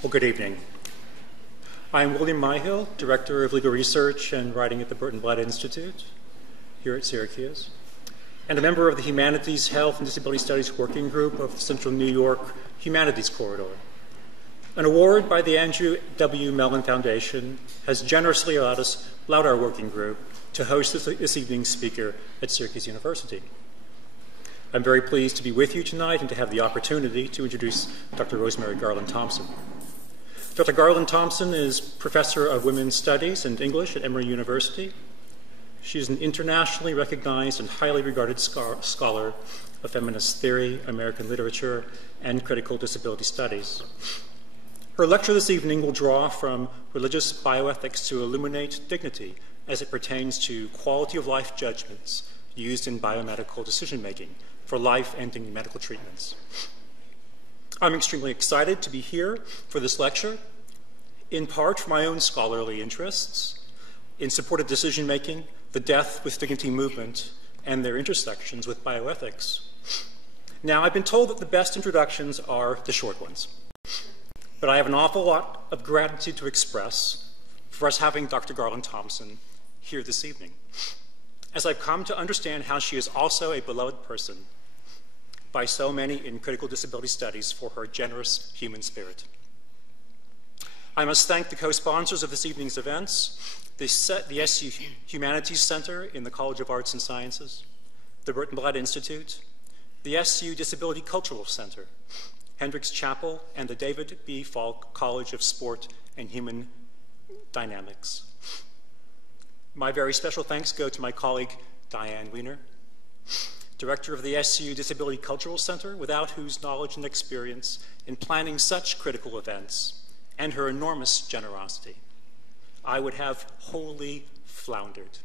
Well, good evening. I'm William Myhill, Director of Legal Research and Writing at the Burton Blatt Institute here at Syracuse, and a member of the Humanities, Health, and Disability Studies Working Group of the Central New York Humanities Corridor. An award by the Andrew W. Mellon Foundation has generously allowed our working group to host this evening's speaker at Syracuse University. I'm very pleased to be with you tonight and to have the opportunity to introduce Dr. Rosemary Garland Thompson. Dr. Garland Thompson is Professor of Women's Studies and English at Emory University. She is an internationally recognized and highly regarded scholar of feminist theory, American literature, and critical disability studies. Her lecture this evening will draw from religious bioethics to illuminate dignity as it pertains to quality of life judgments used in biomedical decision-making for life-ending medical treatments. I'm extremely excited to be here for this lecture, in part for my own scholarly interests in support of decision-making, the Death with Dignity movement, and their intersections with bioethics. Now, I've been told that the best introductions are the short ones, but I have an awful lot of gratitude to express for us having Dr. Garland Thompson here this evening, as I've come to understand how she is also a beloved person by so many in critical disability studies for her generous human spirit. I must thank the co-sponsors of this evening's events, the SU Humanities Center in the College of Arts and Sciences, the Burton Blatt Institute, the SU Disability Cultural Center, Hendricks Chapel, and the David B. Falk College of Sport and Human Dynamics. My very special thanks go to my colleague, Diane Weiner, Director of the SU Disability Cultural Center, without whose knowledge and experience in planning such critical events and her enormous generosity, I would have wholly floundered.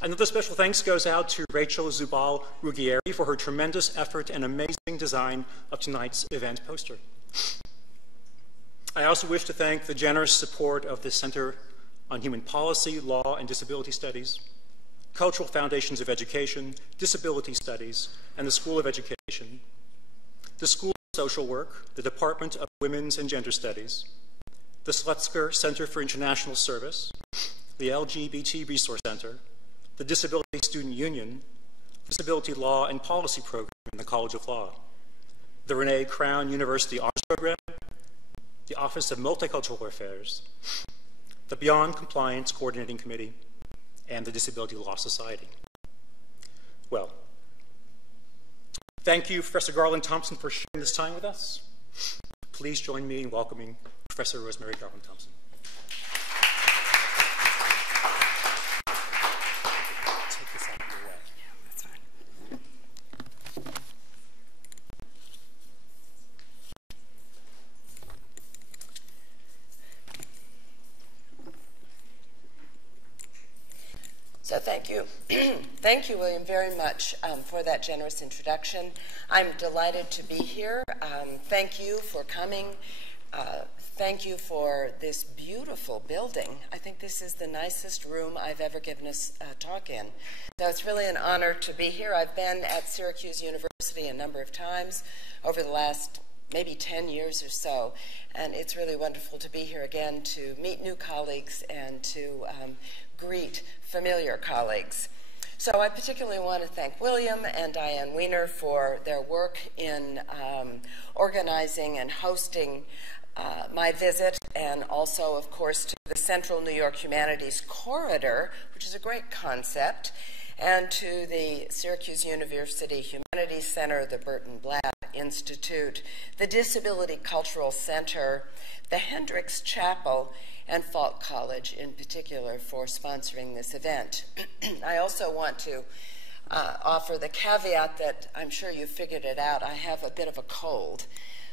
Another special thanks goes out to Rachel Zubal Ruggieri for her tremendous effort and amazing design of tonight's event poster. I also wish to thank the generous support of the Center on Human Policy, Law, and Disability Studies, Cultural Foundations of Education, Disability Studies, and the School of Education, the School of Social Work, the Department of Women's and Gender Studies, the Slutzker Center for International Service, the LGBT Resource Center, the Disability Student Union, Disability Law and Policy Program in the College of Law, the Renee Crown University Honors Program, the Office of Multicultural Affairs, the Beyond Compliance Coordinating Committee, and the Disability Law Society. Well, thank you, Professor Garland Thompson, for sharing this time with us. Please join me in welcoming Professor Rosemary Garland Thompson. Take this out of your way. Yeah, that's fine. So thank you. Thank you, William, very much for that generous introduction. I'm delighted to be here. Thank you for coming. Thank you for this beautiful building. I think this is the nicest room I've ever given a talk in. So it's really an honor to be here. I've been at Syracuse University a number of times over the last maybe 10 years or so, and it's really wonderful to be here again to meet new colleagues and to greet familiar colleagues. So I particularly want to thank William and Diane Weiner for their work in organizing and hosting my visit, and also, of course, to the Central New York Humanities Corridor, which is a great concept, and to the Syracuse University Humanities Center, the Burton Blatt Institute, the Disability Cultural Center, the Hendricks Chapel, and Falk College in particular for sponsoring this event. I also want to offer the caveat that I'm sure you figured it out. I have a bit of a cold.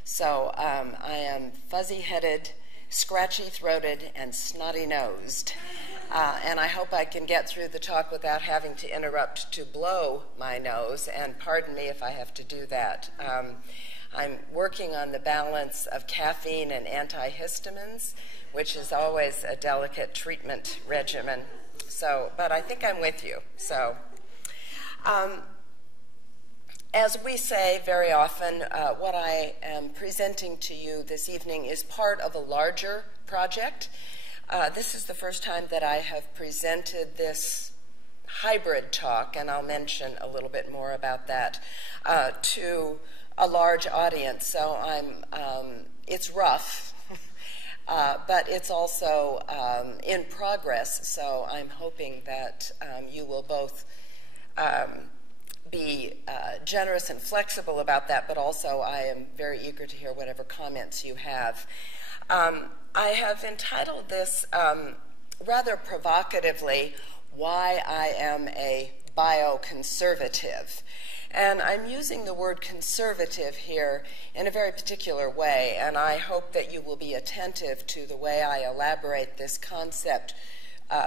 So I am fuzzy-headed, scratchy-throated, and snotty-nosed. And I hope I can get through the talk without having to interrupt to blow my nose, and pardon me if I have to do that. I'm working on the balance of caffeine and antihistamines, which is always a delicate treatment regimen. So, but I think I'm with you. So, As we say very often, what I am presenting to you this evening is part of a larger project. This is the first time that I have presented this hybrid talk, and I'll mention a little bit more about that, to a large audience. So it's rough, but it's also in progress, so I'm hoping that you will both be generous and flexible about that, but also I am very eager to hear whatever comments you have. I have entitled this rather provocatively, Why I Am a Bioconservative. And I'm using the word conservative here in a very particular way, and I hope that you will be attentive to the way I elaborate this concept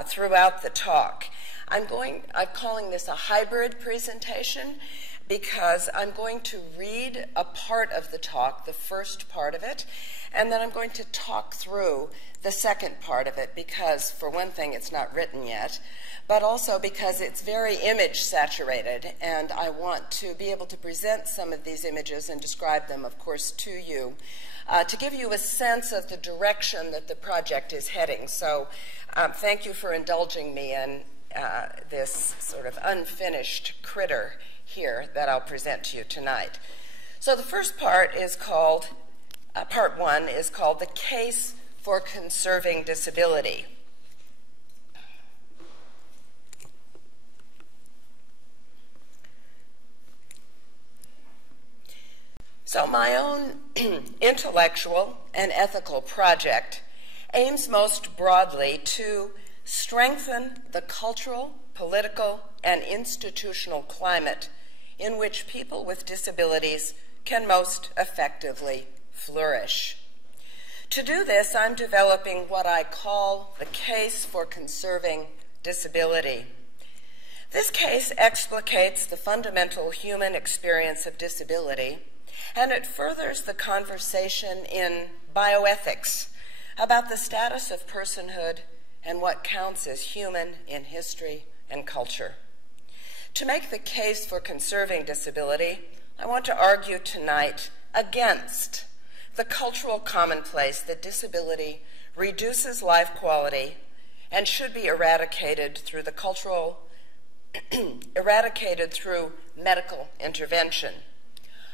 throughout the talk. I'm calling this a hybrid presentation because I'm going to read a part of the talk, the first part of it, and then I'm going to talk through the second part of it because, for one thing, it's not written yet, but also because it's very image saturated, and I want to be able to present some of these images and describe them, of course, to you, to give you a sense of the direction that the project is heading. So thank you for indulging me in this sort of unfinished critter here that I'll present to you tonight. So the first part is called, part one is called The Case for Conserving Disability. So my own intellectual and ethical project aims most broadly to strengthen the cultural, political, and institutional climate in which people with disabilities can most effectively flourish. To do this, I'm developing what I call the case for conserving disability. This case explicates the fundamental human experience of disability, and it furthers the conversation in bioethics about the status of personhood and what counts as human in history and culture. To make the case for conserving disability, I want to argue tonight against the cultural commonplace that disability reduces life quality and should be eradicated through through medical intervention.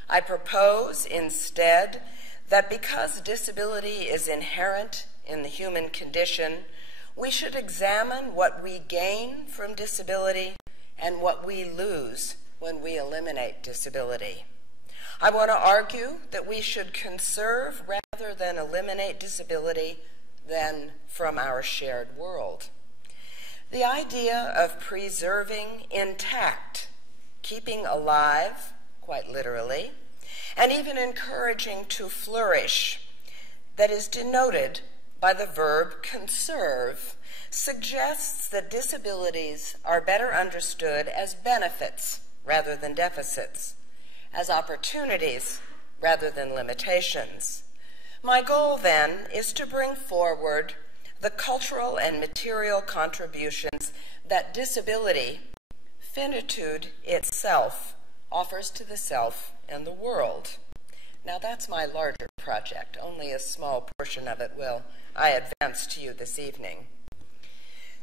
I propose instead that because disability is inherent in the human condition, we should examine what we gain from disability and what we lose when we eliminate disability. I want to argue that we should conserve rather than eliminate disability than from our shared world. The idea of preserving intact, keeping alive, quite literally, and even encouraging to flourish, that is denoted by the verb conserve, suggests that disabilities are better understood as benefits rather than deficits, as opportunities rather than limitations. My goal, then, is to bring forward the cultural and material contributions that disability, finitude itself, offers to the self and the world. Now, that's my larger project. Only a small portion of it will I advance to you this evening.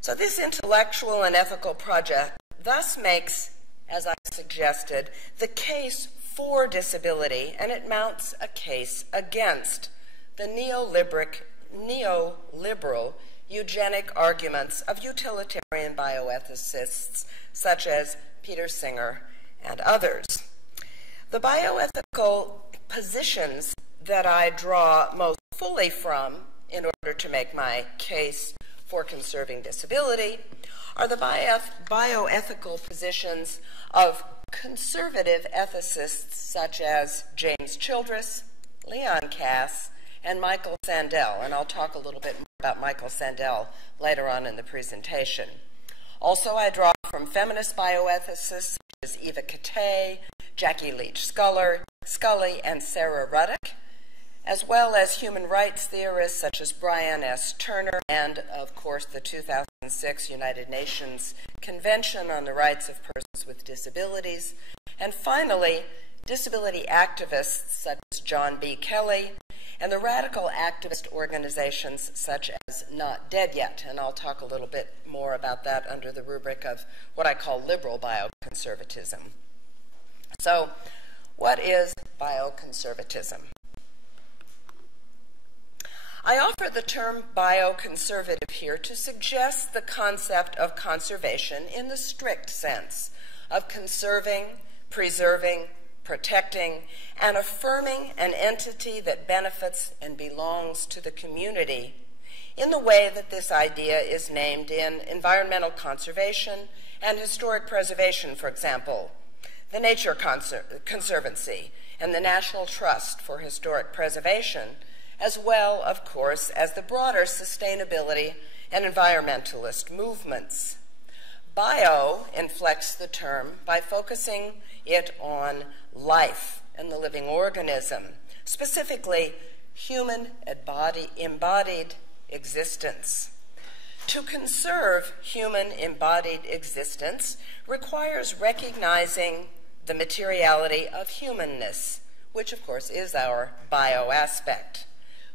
So this intellectual and ethical project thus makes, as I suggested, the case for disability, and it mounts a case against the neoliberal eugenic arguments of utilitarian bioethicists such as Peter Singer and others. The bioethical positions that I draw most fully from in order to make my case for conserving disability are the bioethical positions of conservative ethicists such as James Childress, Leon Kass, and Michael Sandel, and I'll talk a little bit more about Michael Sandel later on in the presentation. Also, I draw from feminist bioethicists such as Eva Katay, Jackie Leach Scully, and Sarah Ruddock, as well as human rights theorists such as Brian S. Turner, and, of course, the 2006 United Nations Convention on the Rights of Persons with Disabilities, And finally, disability activists such as John B. Kelly and the radical activist organizations such as Not Dead Yet. And I'll talk a little bit more about that under the rubric of what I call liberal bioconservatism. So, what is bioconservatism? I offer the term bioconservative here to suggest the concept of conservation in the strict sense of conserving, preserving, protecting, and affirming an entity that benefits and belongs to the community in the way that this idea is named in environmental conservation and historic preservation, for example, the Nature Conservancy and the National Trust for Historic Preservation, as well, of course, as the broader sustainability and environmentalist movements. Bio inflects the term by focusing it on life and the living organism, specifically human embodied existence. To conserve human embodied existence requires recognizing the materiality of humanness, which of course is our bio aspect.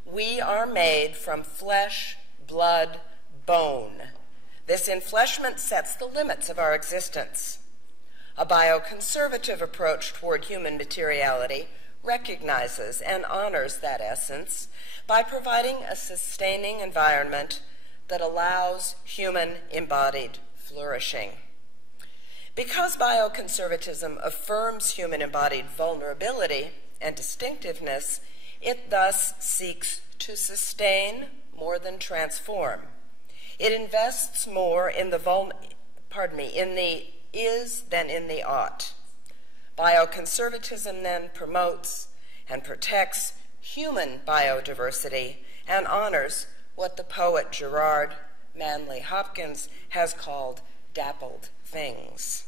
We are made from flesh, blood, bone. This enfleshment sets the limits of our existence. A bioconservative approach toward human materiality recognizes and honors that essence by providing a sustaining environment that allows human embodied flourishing. Because bioconservatism affirms human embodied vulnerability and distinctiveness, it thus seeks to sustain more than transform. It invests more in the is than in the ought. Bioconservatism then promotes and protects human biodiversity and honors what the poet Gerard Manley Hopkins has called dappled things.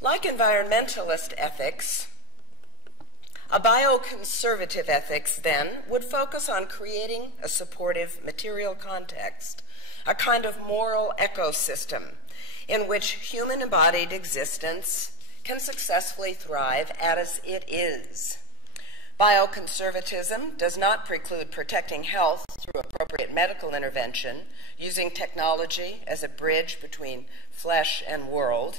Like environmentalist ethics, a bioconservative ethics, then, would focus on creating a supportive material context, a kind of moral ecosystem in which human embodied existence can successfully thrive as it is. Bioconservatism does not preclude protecting health through appropriate medical intervention, using technology as a bridge between flesh and world,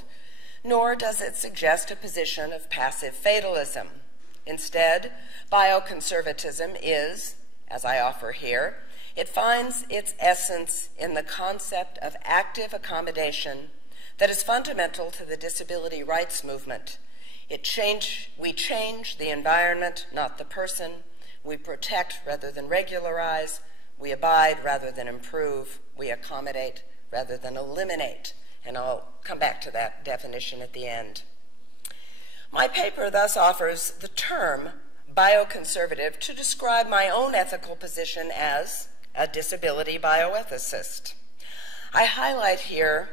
nor does it suggest a position of passive fatalism. Instead, bioconservatism is, as I offer here, it finds its essence in the concept of active accommodation that is fundamental to the disability rights movement. We change the environment, not the person. We protect rather than regularize. We abide rather than improve. We accommodate rather than eliminate. And I'll come back to that definition at the end. My paper thus offers the term bioconservative to describe my own ethical position as a disability bioethicist. I highlight here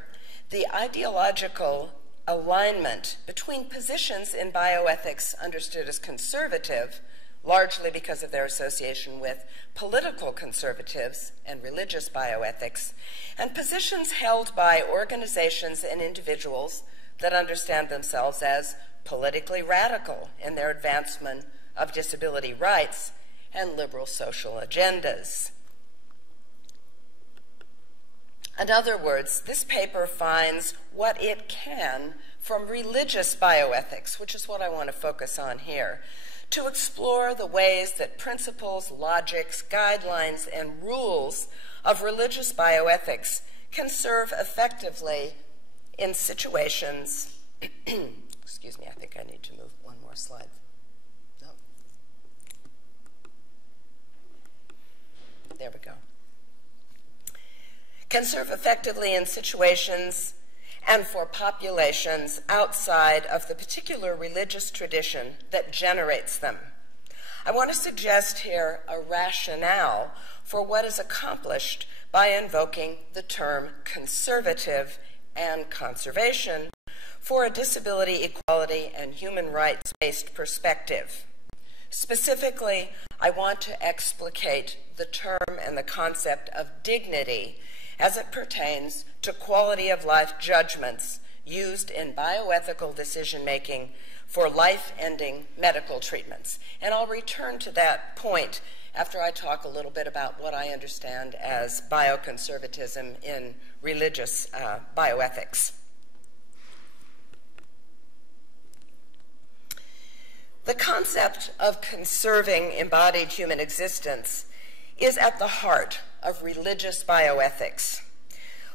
the ideological alignment between positions in bioethics understood as conservative, largely because of their association with political conservatives and religious bioethics, and positions held by organizations and individuals that understand themselves as politically radical in their advancement of disability rights and liberal social agendas. In other words, this paper finds what it can from religious bioethics, which is what I want to focus on here, to explore the ways that principles, logics, guidelines, and rules of religious bioethics can serve effectively in situations excuse me, I think I need to move one more slide. No. There we go. Can serve effectively in situations and for populations outside of the particular religious tradition that generates them. I want to suggest here a rationale for what is accomplished by invoking the term conservative and conservation for a disability equality and human rights-based perspective. Specifically, I want to explicate the term and the concept of dignity as it pertains to quality of life judgments used in bioethical decision-making for life-ending medical treatments. And I'll return to that point after I talk a little bit about what I understand as bioconservatism in religious bioethics. The concept of conserving embodied human existence is at the heart of religious bioethics.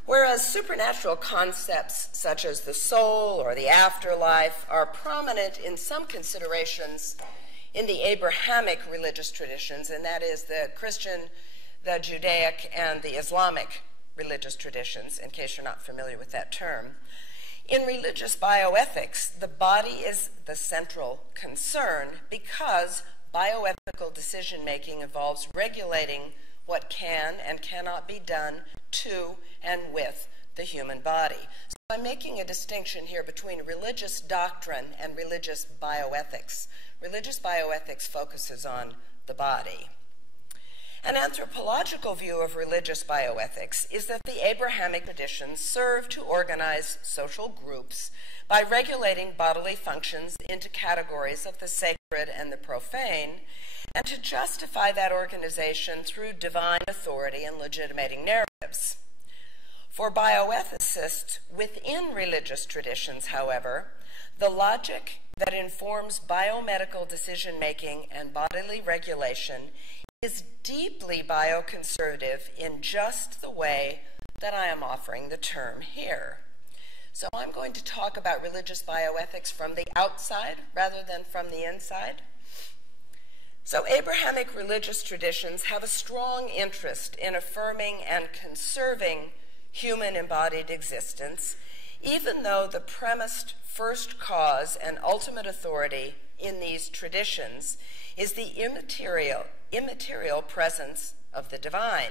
Whereas supernatural concepts such as the soul or the afterlife are prominent in some considerations in the Abrahamic religious traditions, and that is the Christian, the Judaic, and the Islamic religious traditions, in case you're not familiar with that term. In religious bioethics, the body is the central concern because bioethical decision-making involves regulating what can and cannot be done to and with the human body. So I'm making a distinction here between religious doctrine and religious bioethics. Religious bioethics focuses on the body. An anthropological view of religious bioethics is that the Abrahamic traditions serve to organize social groups by regulating bodily functions into categories of the sacred and the profane, and to justify that organization through divine authority and legitimating narratives. For bioethicists within religious traditions, however, the logic that informs biomedical decision-making and bodily regulation is deeply bioconservative in just the way that I am offering the term here. So I'm going to talk about religious bioethics from the outside rather than from the inside. So Abrahamic religious traditions have a strong interest in affirming and conserving human embodied existence, even though the premised first cause and ultimate authority in these traditions is the immaterial presence of the divine.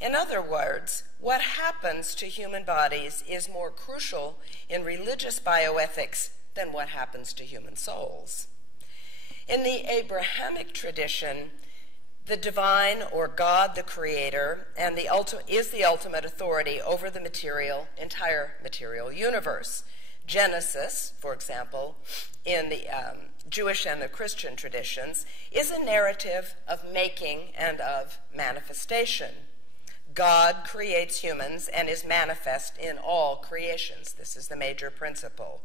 In other words, what happens to human bodies is more crucial in religious bioethics than what happens to human souls. In the Abrahamic tradition, the divine, or God the creator, and is the ultimate authority over the entire material universe. Genesis, for example, in the Jewish and the Christian traditions, is a narrative of making and of manifestation. God creates humans and is manifest in all creations. This is the major principle.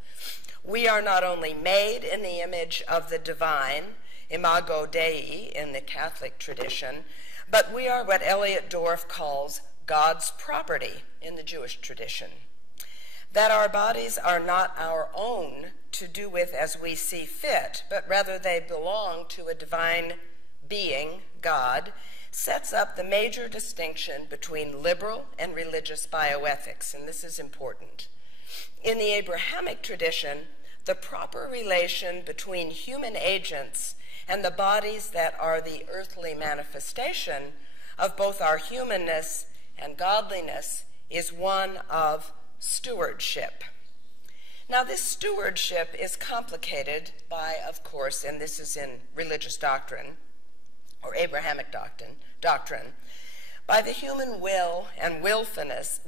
We are not only made in the image of the divine, imago Dei in the Catholic tradition, but we are what Elliot Dorff calls God's property in the Jewish tradition. That our bodies are not our own to do with as we see fit, but rather they belong to a divine being, God, sets up the major distinction between liberal and religious bioethics, and this is important. In the Abrahamic tradition, the proper relation between human agents and the bodies that are the earthly manifestation of both our humanness and godliness is one of stewardship. Now, this stewardship is complicated by, of course, and this is in religious doctrine, or Abrahamic doctrine, by the human will and willfulness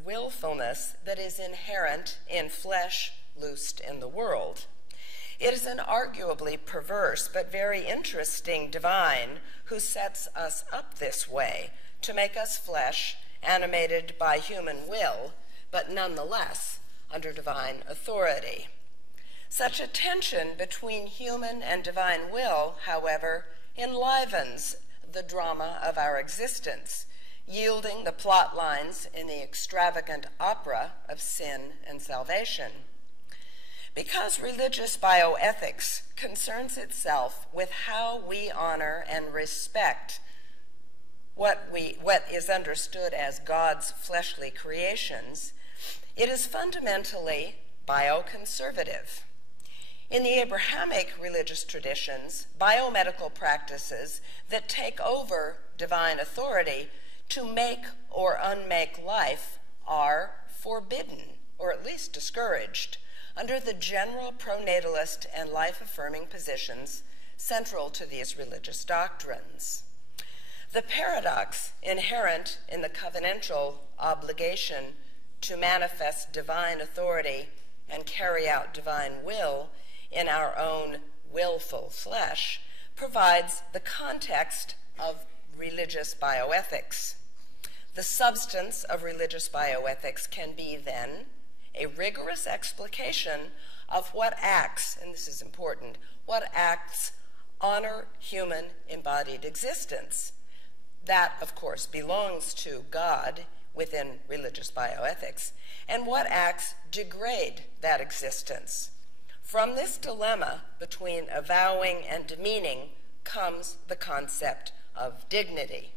that is inherent in flesh loosed in the world. It is an arguably perverse but very interesting divine who sets us up this way to make us flesh animated by human will, but nonetheless under divine authority. Such a tension between human and divine will, however, enlivens the drama of our existence, yielding the plot lines in the extravagant opera of sin and salvation. Because religious bioethics concerns itself with how we honor and respect what is understood as God's fleshly creations, it is fundamentally bioconservative. In the Abrahamic religious traditions, biomedical practices that take over divine authority to make or unmake life are forbidden, or at least discouraged, under the general pronatalist and life-affirming positions central to these religious doctrines. The paradox inherent in the covenantal obligation to manifest divine authority and carry out divine will in our own willful flesh provides the context of religious bioethics. The substance of religious bioethics can be then a rigorous explication of what acts, and this is important, what acts honor human embodied existence. That, of course, belongs to God within religious bioethics, and what acts degrade that existence. From this dilemma between avowing and demeaning comes the concept of dignity.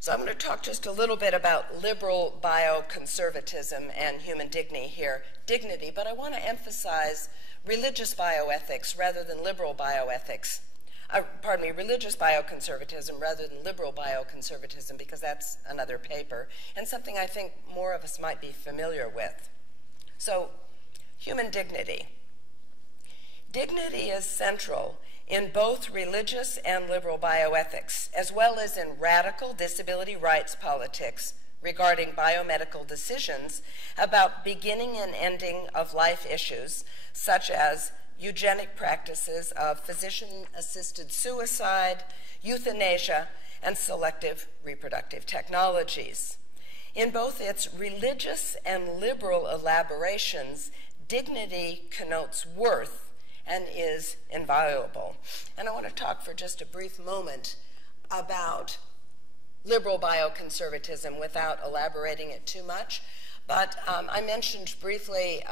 So I'm going to talk just a little bit about liberal bioconservatism and human dignity, but I want to emphasize religious bioethics rather than liberal bioethics. Religious bioconservatism rather than liberal bioconservatism, because that's another paper, and something I think more of us might be familiar with. So, human dignity. Dignity is central in both religious and liberal bioethics, as well as in radical disability rights politics regarding biomedical decisions about beginning and ending of life issues, such as eugenic practices of physician-assisted suicide, euthanasia, and selective reproductive technologies. In both its religious and liberal elaborations, dignity connotes worth and is inviolable. And I want to talk for just a brief moment about liberal bioconservatism without elaborating it too much. But I mentioned briefly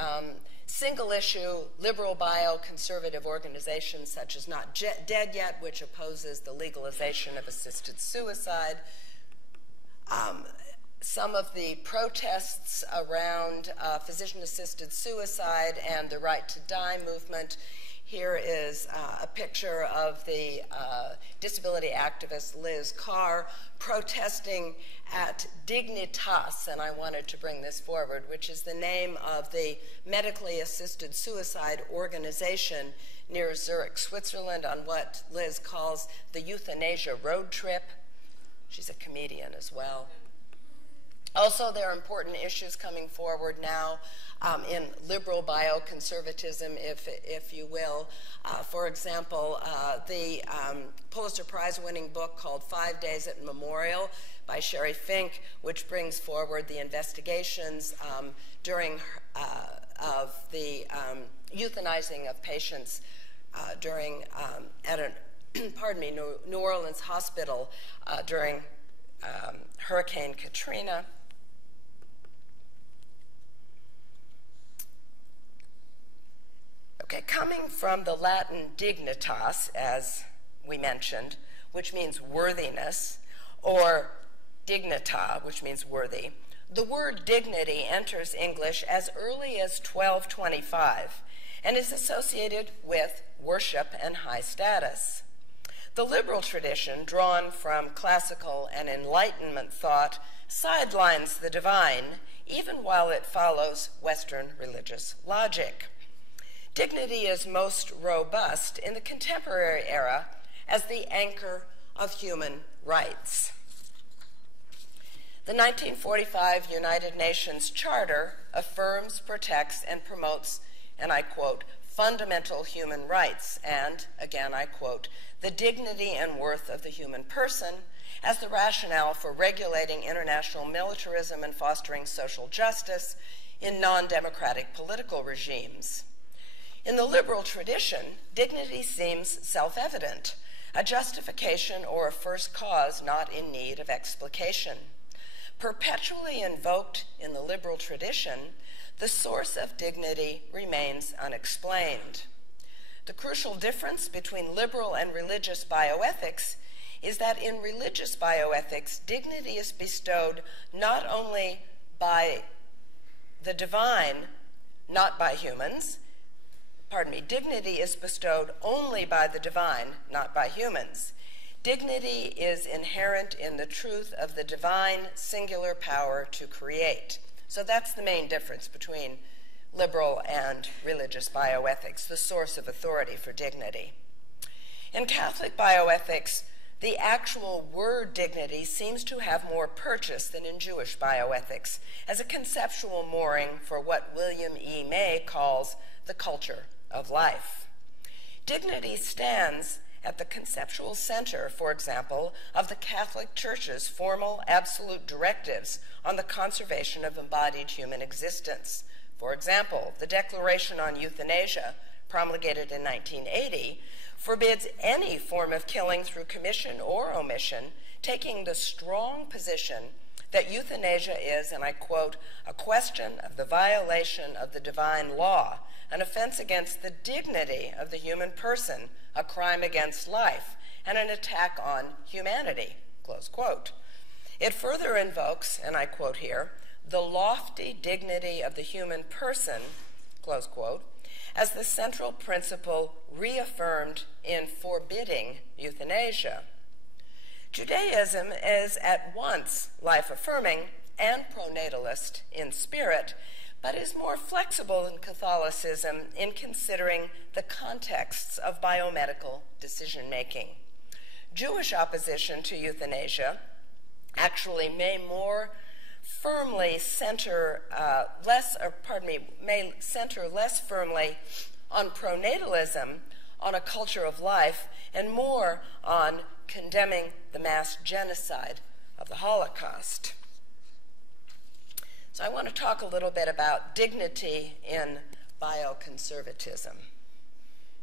single-issue liberal bioconservative organizations such as Not Dead Yet, which opposes the legalization of assisted suicide. Some of the protests around physician-assisted suicide and the Right to Die movement. Here is a picture of the disability activist Liz Carr protesting at Dignitas, and I wanted to bring this forward, which is the name of the medically assisted suicide organization near Zurich, Switzerland, on what Liz calls the euthanasia road trip. She's a comedian as well. Also, there are important issues coming forward now in liberal bioconservatism, if you will. For example, the Pulitzer Prize-winning book called 5 Days at Memorial by Sherry Fink, which brings forward the investigations of the euthanizing of patients at a New Orleans hospital during Hurricane Katrina. Okay, coming from the Latin dignitas, as we mentioned, which means worthiness, or dignita, which means worthy, the word dignity enters English as early as 1225 and is associated with worship and high status. The liberal tradition, drawn from classical and Enlightenment thought, sidelines the divine, even while it follows Western religious logic. Dignity is most robust in the contemporary era as the anchor of human rights. The 1945 United Nations Charter affirms, protects, and promotes, and I quote, fundamental human rights, and, again I quote, the dignity and worth of the human person as the rationale for regulating international militarism and fostering social justice in non-democratic political regimes. In the liberal tradition, dignity seems self-evident, a justification or a first cause not in need of explication. Perpetually invoked in the liberal tradition, the source of dignity remains unexplained. The crucial difference between liberal and religious bioethics is that in religious bioethics, dignity is bestowed not only by the divine, not by humans. Dignity is bestowed only by the divine, not by humans. Dignity is inherent in the truth of the divine singular power to create. So that's the main difference between liberal and religious bioethics, the source of authority for dignity. In Catholic bioethics, The actual word dignity seems to have more purchase than in Jewish bioethics, as a conceptual mooring for what William E. May calls the culture of life. Dignity stands at the conceptual center, for example, of the Catholic Church's formal absolute directives on the conservation of embodied human existence. For example, the Declaration on Euthanasia, promulgated in 1980, forbids any form of killing through commission or omission, taking the strong position that euthanasia is, and I quote, a question of the violation of the divine law, an offense against the dignity of the human person, a crime against life, and an attack on humanity, close quote. It further invokes, and I quote here, the lofty dignity of the human person, close quote, as the central principle reaffirmed in forbidding euthanasia. Judaism is at once life-affirming and pronatalist in spirit, but is more flexible than Catholicism in considering the contexts of biomedical decision-making. Jewish opposition to euthanasia actually may center less firmly on pronatalism, on a culture of life, and more on condemning the mass genocide of the Holocaust. So I want to talk a little bit about dignity in bioconservatism.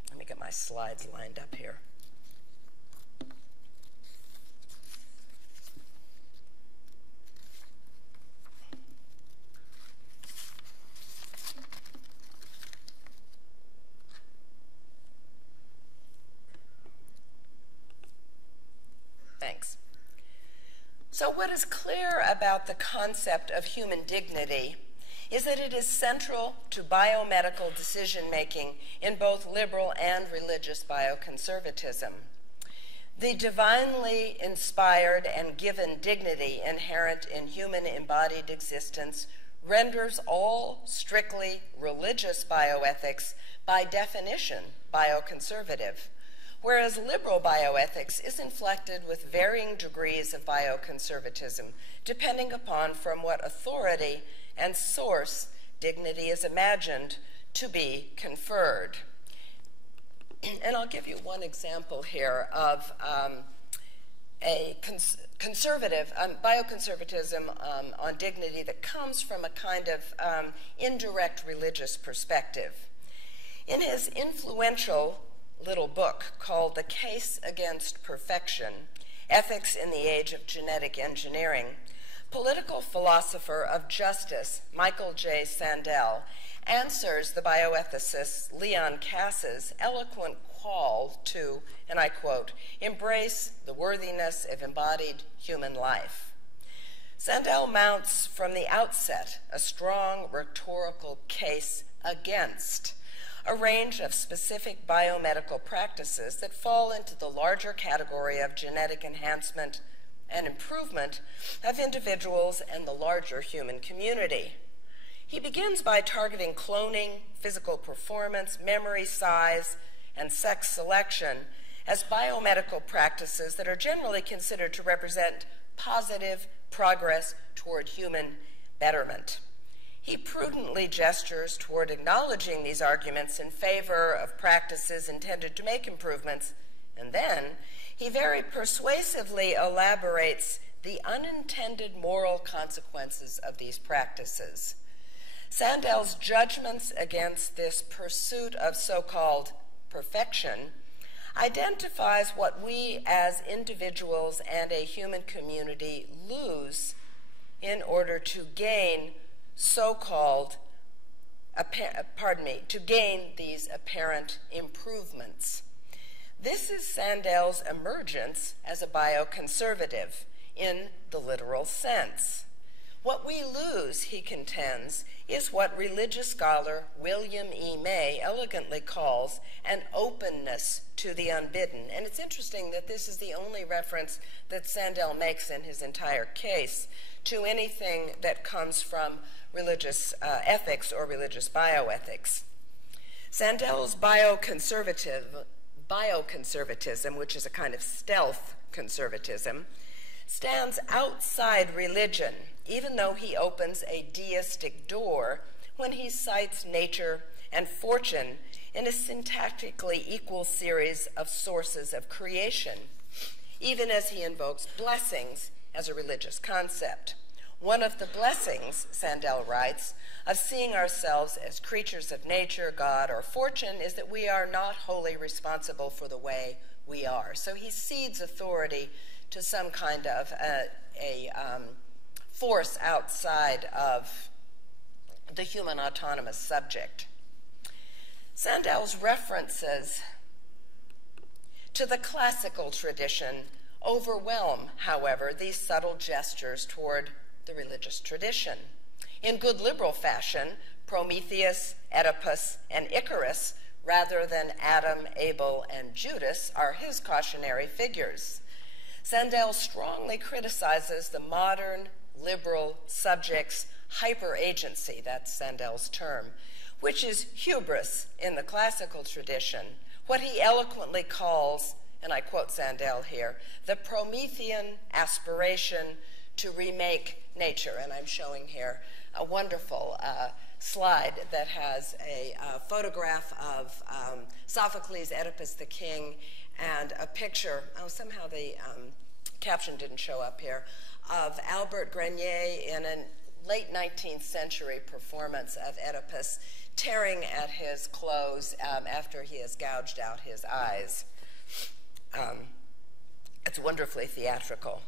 Let me get my slides lined up here. Thanks. So what is clear about the concept of human dignity is that it is central to biomedical decision-making in both liberal and religious bioconservatism. The divinely inspired and given dignity inherent in human embodied existence renders all strictly religious bioethics by definition bioconservative, whereas liberal bioethics is inflected with varying degrees of bioconservatism, depending upon from what authority and source dignity is imagined to be conferred. And I'll give you one example here of a conservative, bioconservatism on dignity that comes from a kind of indirect religious perspective. In his influential little book called The Case Against Perfection, Ethics in the Age of Genetic Engineering, political philosopher of justice Michael J. Sandel answers the bioethicist Leon Kass's eloquent call to, and I quote, embrace the worthiness of embodied human life. Sandel mounts from the outset a strong rhetorical case against a range of specific biomedical practices that fall into the larger category of genetic enhancement and improvement of individuals and the larger human community. He begins by targeting cloning, physical performance, memory size, and sex selection as biomedical practices that are generally considered to represent positive progress toward human betterment. He prudently gestures toward acknowledging these arguments in favor of practices intended to make improvements, and then he very persuasively elaborates the unintended moral consequences of these practices. Sandel's judgments against this pursuit of so-called perfection identifies what we as individuals and a human community lose in order to gain to gain these apparent improvements. This is Sandel's emergence as a bioconservative in the literal sense. What we lose, he contends, is what religious scholar William E. May elegantly calls an openness to the unbidden. And it's interesting that this is the only reference that Sandel makes in his entire case to anything that comes from religious ethics or religious bioethics. Sandel's bioconservatism, which is a kind of stealth conservatism, stands outside religion, even though he opens a deistic door when he cites nature and fortune in a syntactically equal series of sources of creation, even as he invokes blessings as a religious concept. One of the blessings, Sandel writes, of seeing ourselves as creatures of nature, God, or fortune is that we are not wholly responsible for the way we are. So he cedes authority to some kind of a force outside of the human autonomous subject. Sandel's references to the classical tradition overwhelm, however, these subtle gestures toward the religious tradition. In good liberal fashion, Prometheus, Oedipus, and Icarus, rather than Adam, Abel, and Judas, are his cautionary figures. Sandel strongly criticizes the modern liberal subject's hyper-agency, that's Sandel's term, which is hubris in the classical tradition, what he eloquently calls, and I quote Sandel here, the Promethean aspiration to remake nature. And I'm showing here a wonderful slide that has a photograph of Sophocles' Oedipus the King and a picture, somehow the caption didn't show up here, of Albert Grenier in a late 19th century performance of Oedipus tearing at his clothes after he has gouged out his eyes. It's wonderfully theatrical.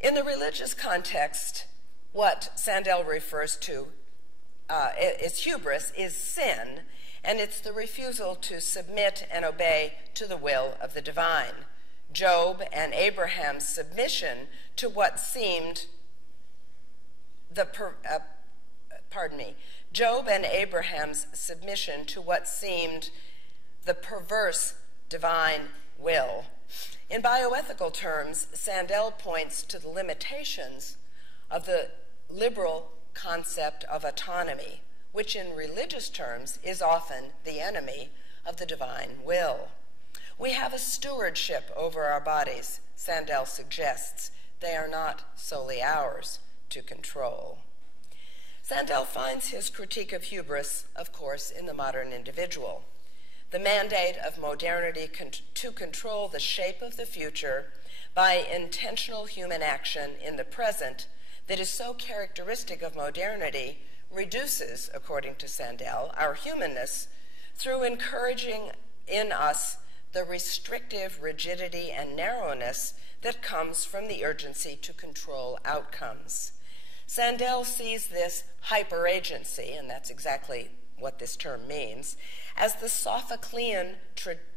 In the religious context, what Sandel refers to as hubris is sin, and it's the refusal to submit and obey to the will of the divine. Job and Abraham's submission to what seemed Job and Abraham's submission to what seemed the perverse divine will. In bioethical terms, Sandel points to the limitations of the liberal concept of autonomy, which in religious terms is often the enemy of the divine will. We have a stewardship over our bodies, Sandel suggests. They are not solely ours to control. Sandel finds his critique of hubris, of course, in the modern individual. The mandate of modernity to control the shape of the future by intentional human action in the present that is so characteristic of modernity reduces, according to Sandel, our humanness through encouraging in us the restrictive rigidity and narrowness that comes from the urgency to control outcomes. Sandel sees this hyperagency, and that's exactly what this term means, as the Sophoclean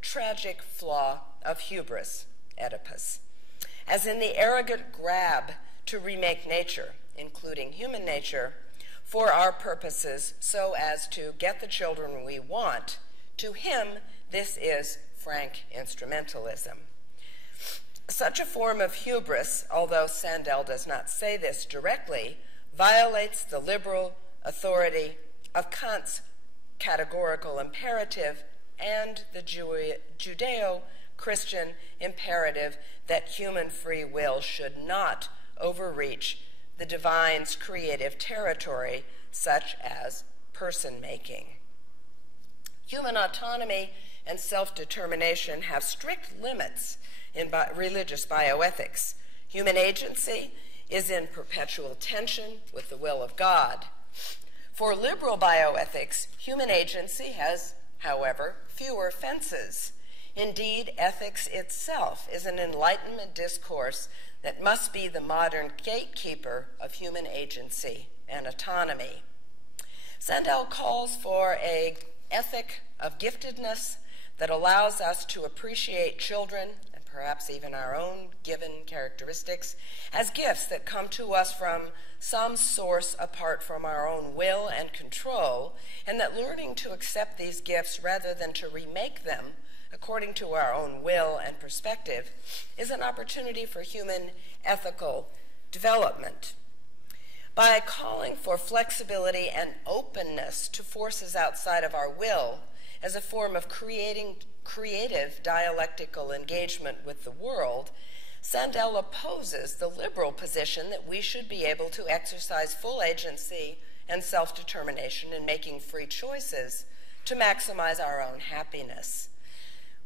tragic flaw of hubris, Oedipus, as in the arrogant grab to remake nature, including human nature, for our purposes so as to get the children we want. To him, this is frank instrumentalism. Such a form of hubris, although Sandel does not say this directly, violates the liberal authority of Kant's categorical imperative and the Judeo-Christian imperative that human free will should not overreach the divine's creative territory, such as person-making. Human autonomy and self-determination have strict limits in religious bioethics. Human agency is in perpetual tension with the will of God. For liberal bioethics, human agency has, however, fewer fences. Indeed, ethics itself is an Enlightenment discourse that must be the modern gatekeeper of human agency and autonomy. Sandel calls for an ethic of giftedness that allows us to appreciate children, and perhaps even our own given characteristics, as gifts that come to us from some source apart from our own will and control, and that learning to accept these gifts rather than to remake them according to our own will and perspective is an opportunity for human ethical development. By calling for flexibility and openness to forces outside of our will as a form of creative dialectical engagement with the world, Sandel opposes the liberal position that we should be able to exercise full agency and self-determination in making free choices to maximize our own happiness.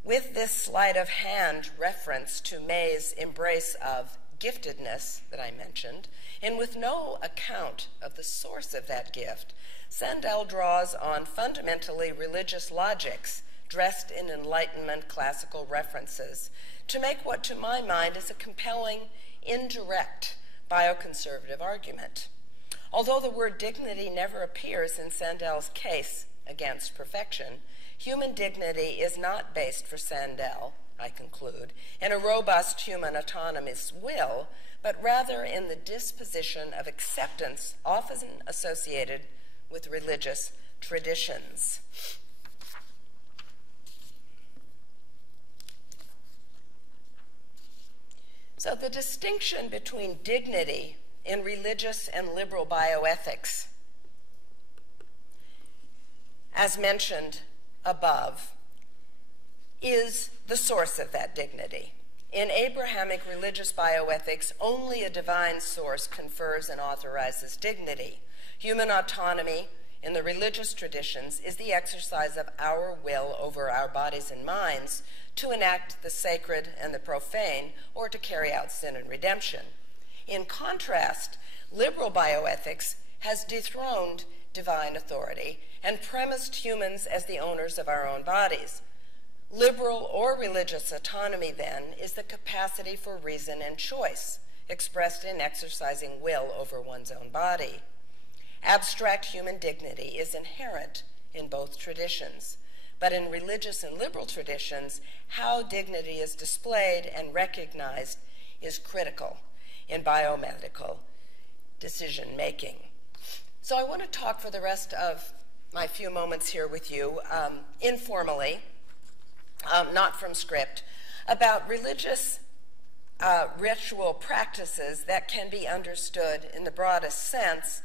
With this sleight of hand reference to May's embrace of giftedness that I mentioned, and with no account of the source of that gift, Sandel draws on fundamentally religious logics dressed in Enlightenment classical references to make what, to my mind, is a compelling, indirect bioconservative argument. Although the word dignity never appears in Sandel's case against perfection, human dignity is not based for Sandel, I conclude, in a robust human autonomous will, but rather in the disposition of acceptance often associated with religious traditions. So the distinction between dignity in religious and liberal bioethics, as mentioned above, is the source of that dignity. In Abrahamic religious bioethics, only a divine source confers and authorizes dignity. Human autonomy in the religious traditions is the exercise of our will over our bodies and minds to enact the sacred and the profane, or to carry out sin and redemption. In contrast, liberal bioethics has dethroned divine authority and premised humans as the owners of our own bodies. Liberal or religious autonomy, then, is the capacity for reason and choice, expressed in exercising will over one's own body. Abstract human dignity is inherent in both traditions, but in religious and liberal traditions, how dignity is displayed and recognized is critical in biomedical decision-making. So I want to talk for the rest of my few moments here with you, informally, not from script, about religious ritual practices that can be understood in the broadest sense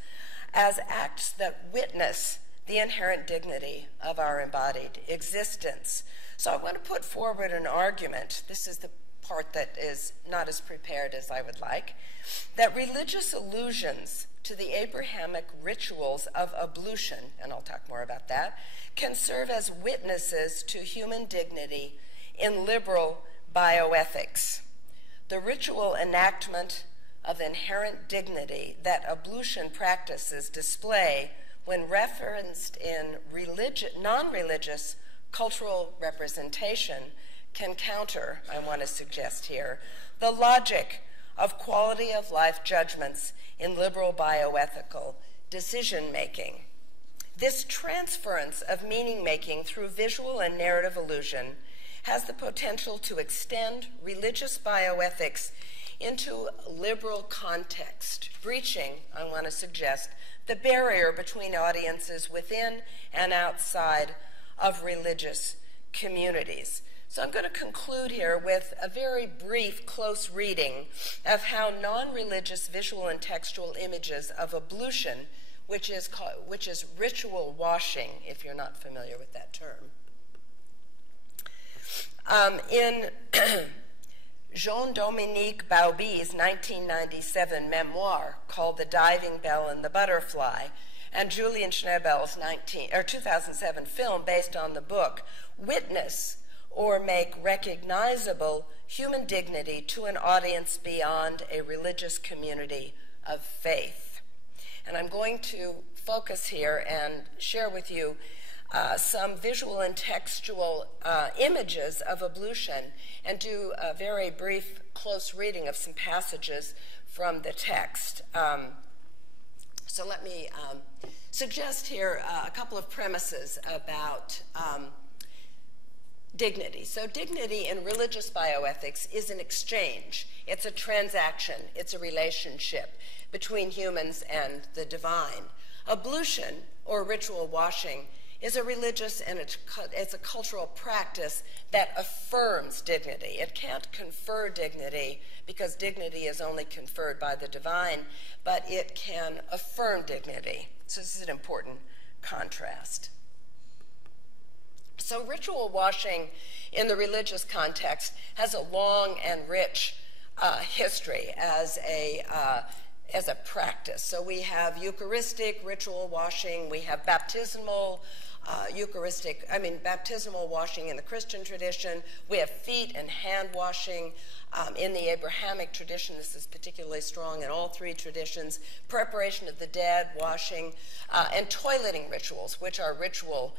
as acts that witness the inherent dignity of our embodied existence. So I want to put forward an argument, this is the part that is not as prepared as I would like, that religious allusions to the Abrahamic rituals of ablution, and I'll talk more about that, can serve as witnesses to human dignity in liberal bioethics. The ritual enactment of inherent dignity that ablution practices display when referenced in non-religious cultural representation can counter, I want to suggest here, the logic of quality of life judgments in liberal bioethical decision-making. This transference of meaning-making through visual and narrative illusion has the potential to extend religious bioethics into liberal context, breaching, I want to suggest, the barrier between audiences within and outside of religious communities. So I'm going to conclude here with a very brief, close reading of how non-religious visual and textual images of ablution, which is ritual washing, if you're not familiar with that term. In Jean-Dominique Bauby's 1997 memoir called The Diving Bell and the Butterfly, and Julian Schnabel's 2007 film based on the book, witness or make recognizable human dignity to an audience beyond a religious community of faith. And I'm going to focus here and share with you some visual and textual images of ablution and do a very brief, close reading of some passages from the text. So let me suggest here a couple of premises about dignity. So dignity in religious bioethics is an exchange. It's a transaction. It's a relationship between humans and the divine. Ablution, or ritual washing, is a religious and it's a cultural practice that affirms dignity. It can't confer dignity because dignity is only conferred by the divine, but it can affirm dignity. So this is an important contrast. So ritual washing in the religious context has a long and rich history as a practice. So we have Eucharistic ritual washing, we have baptismal baptismal washing in the Christian tradition. We have feet and hand washing in the Abrahamic tradition. This is particularly strong in all three traditions. Preparation of the dead, washing, and toileting rituals, which are ritual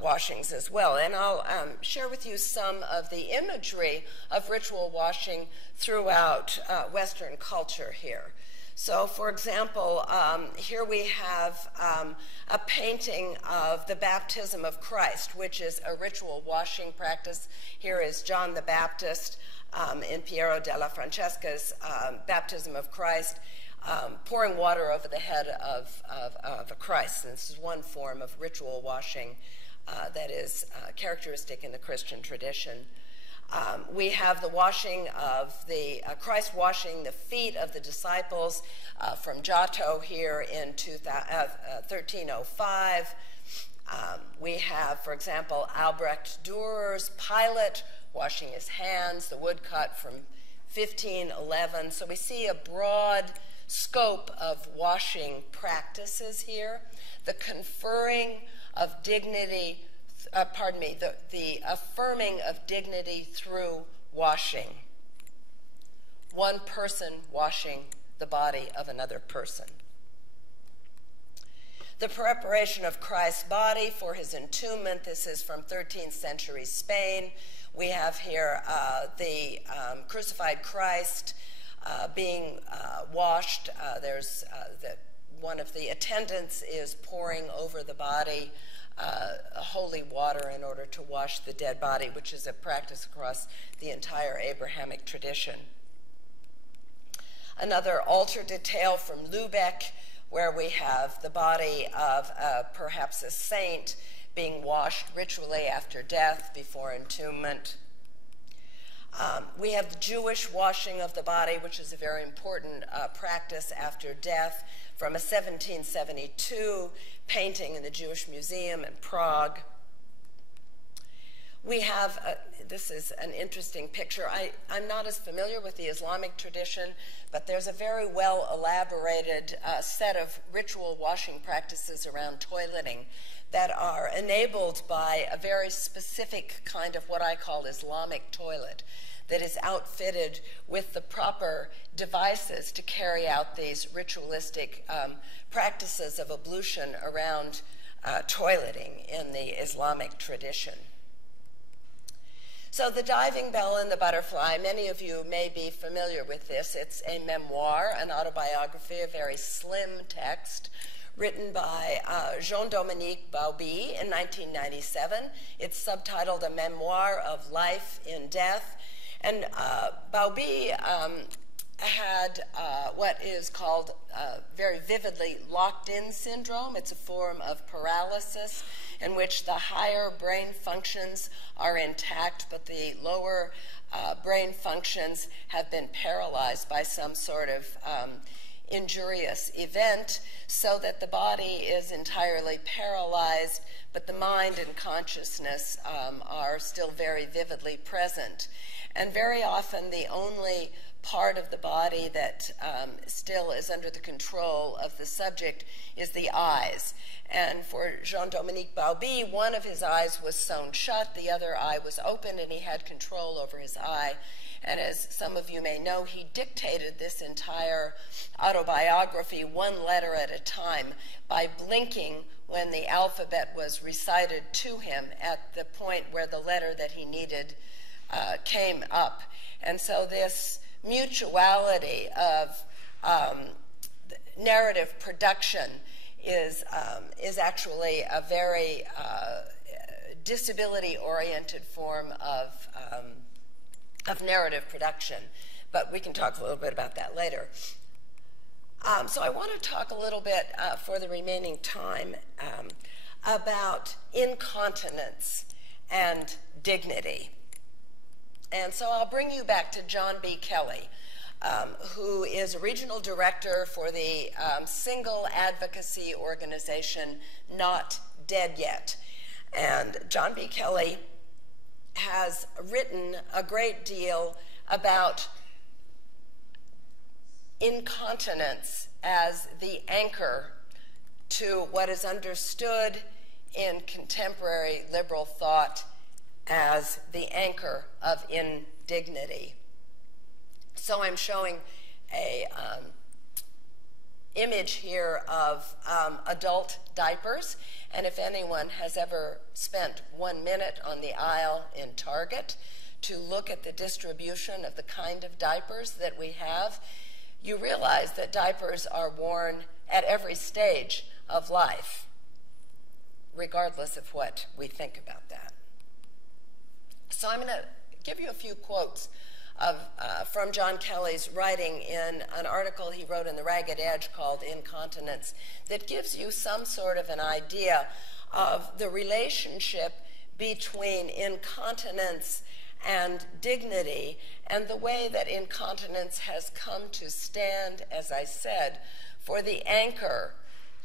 washings as well. And I'll share with you some of the imagery of ritual washing throughout Western culture here. So, for example, here we have a painting of the baptism of Christ, which is a ritual washing practice. Here is John the Baptist in Piero della Francesca's baptism of Christ, pouring water over the head of Christ. And this is one form of ritual washing that is characteristic in the Christian tradition. We have the washing of Christ washing the feet of the disciples from Giotto here in 1305. We have, for example, Albrecht Dürer's Pilate washing his hands, the woodcut from 1511. So we see a broad scope of washing practices here. The conferring of dignity, the affirming of dignity through washing. One person washing the body of another person. The preparation of Christ's body for his entombment. This is from 13th century Spain. We have here the crucified Christ being washed. One of the attendants is pouring over the body holy water in order to wash the dead body, which is a practice across the entire Abrahamic tradition. Another altar detail from Lübeck, where we have the body of perhaps a saint being washed ritually after death before entombment. We have the Jewish washing of the body, which is a very important practice after death, from a 1772 painting in the Jewish Museum in Prague. We have, this is an interesting picture. I'm not as familiar with the Islamic tradition, but there's a very well elaborated set of ritual washing practices around toileting that are enabled by a very specific kind of what I call Islamic toilet that is outfitted with the proper devices to carry out these ritualistic practices of ablution around toileting in the Islamic tradition. So the diving bell and the butterfly, many of you may be familiar with this. It's a memoir, an autobiography, a very slim text written by Jean-Dominique Bauby in 1997. It's subtitled A Memoir of Life in Death. And Bauby had what is called very vividly locked-in syndrome. It's a form of paralysis in which the higher brain functions are intact, but the lower brain functions have been paralyzed by some sort of injurious event, so that the body is entirely paralyzed, but the mind and consciousness are still very vividly present. And very often the only part of the body that still is under the control of the subject is the eyes. And for Jean-Dominique Bauby, one of his eyes was sewn shut, the other eye was open, and he had control over his eye. And as some of you may know, he dictated this entire autobiography one letter at a time by blinking when the alphabet was recited to him at the point where the letter that he needed came up. And so this mutuality of narrative production is actually a very disability-oriented form of narrative production, but we can talk a little bit about that later. So I want to talk a little bit for the remaining time about incontinence and dignity. And so I'll bring you back to John B. Kelly, who is a regional director for the single advocacy organization Not Dead Yet. And John B. Kelly has written a great deal about incontinence as the anchor to what is understood in contemporary liberal thought as the anchor of indignity. So I'm showing a image here of adult diapers, and if anyone has ever spent 1 minute on the aisle in Target to look at the distribution of the kind of diapers that we have, you realize that diapers are worn at every stage of life, regardless of what we think about that. So I'm going to give you a few quotes from John Kelly's writing in an article he wrote in the Ragged Edge called Incontinence that gives you some sort of an idea of the relationship between incontinence and dignity and the way that incontinence has come to stand, as I said, for the anchor,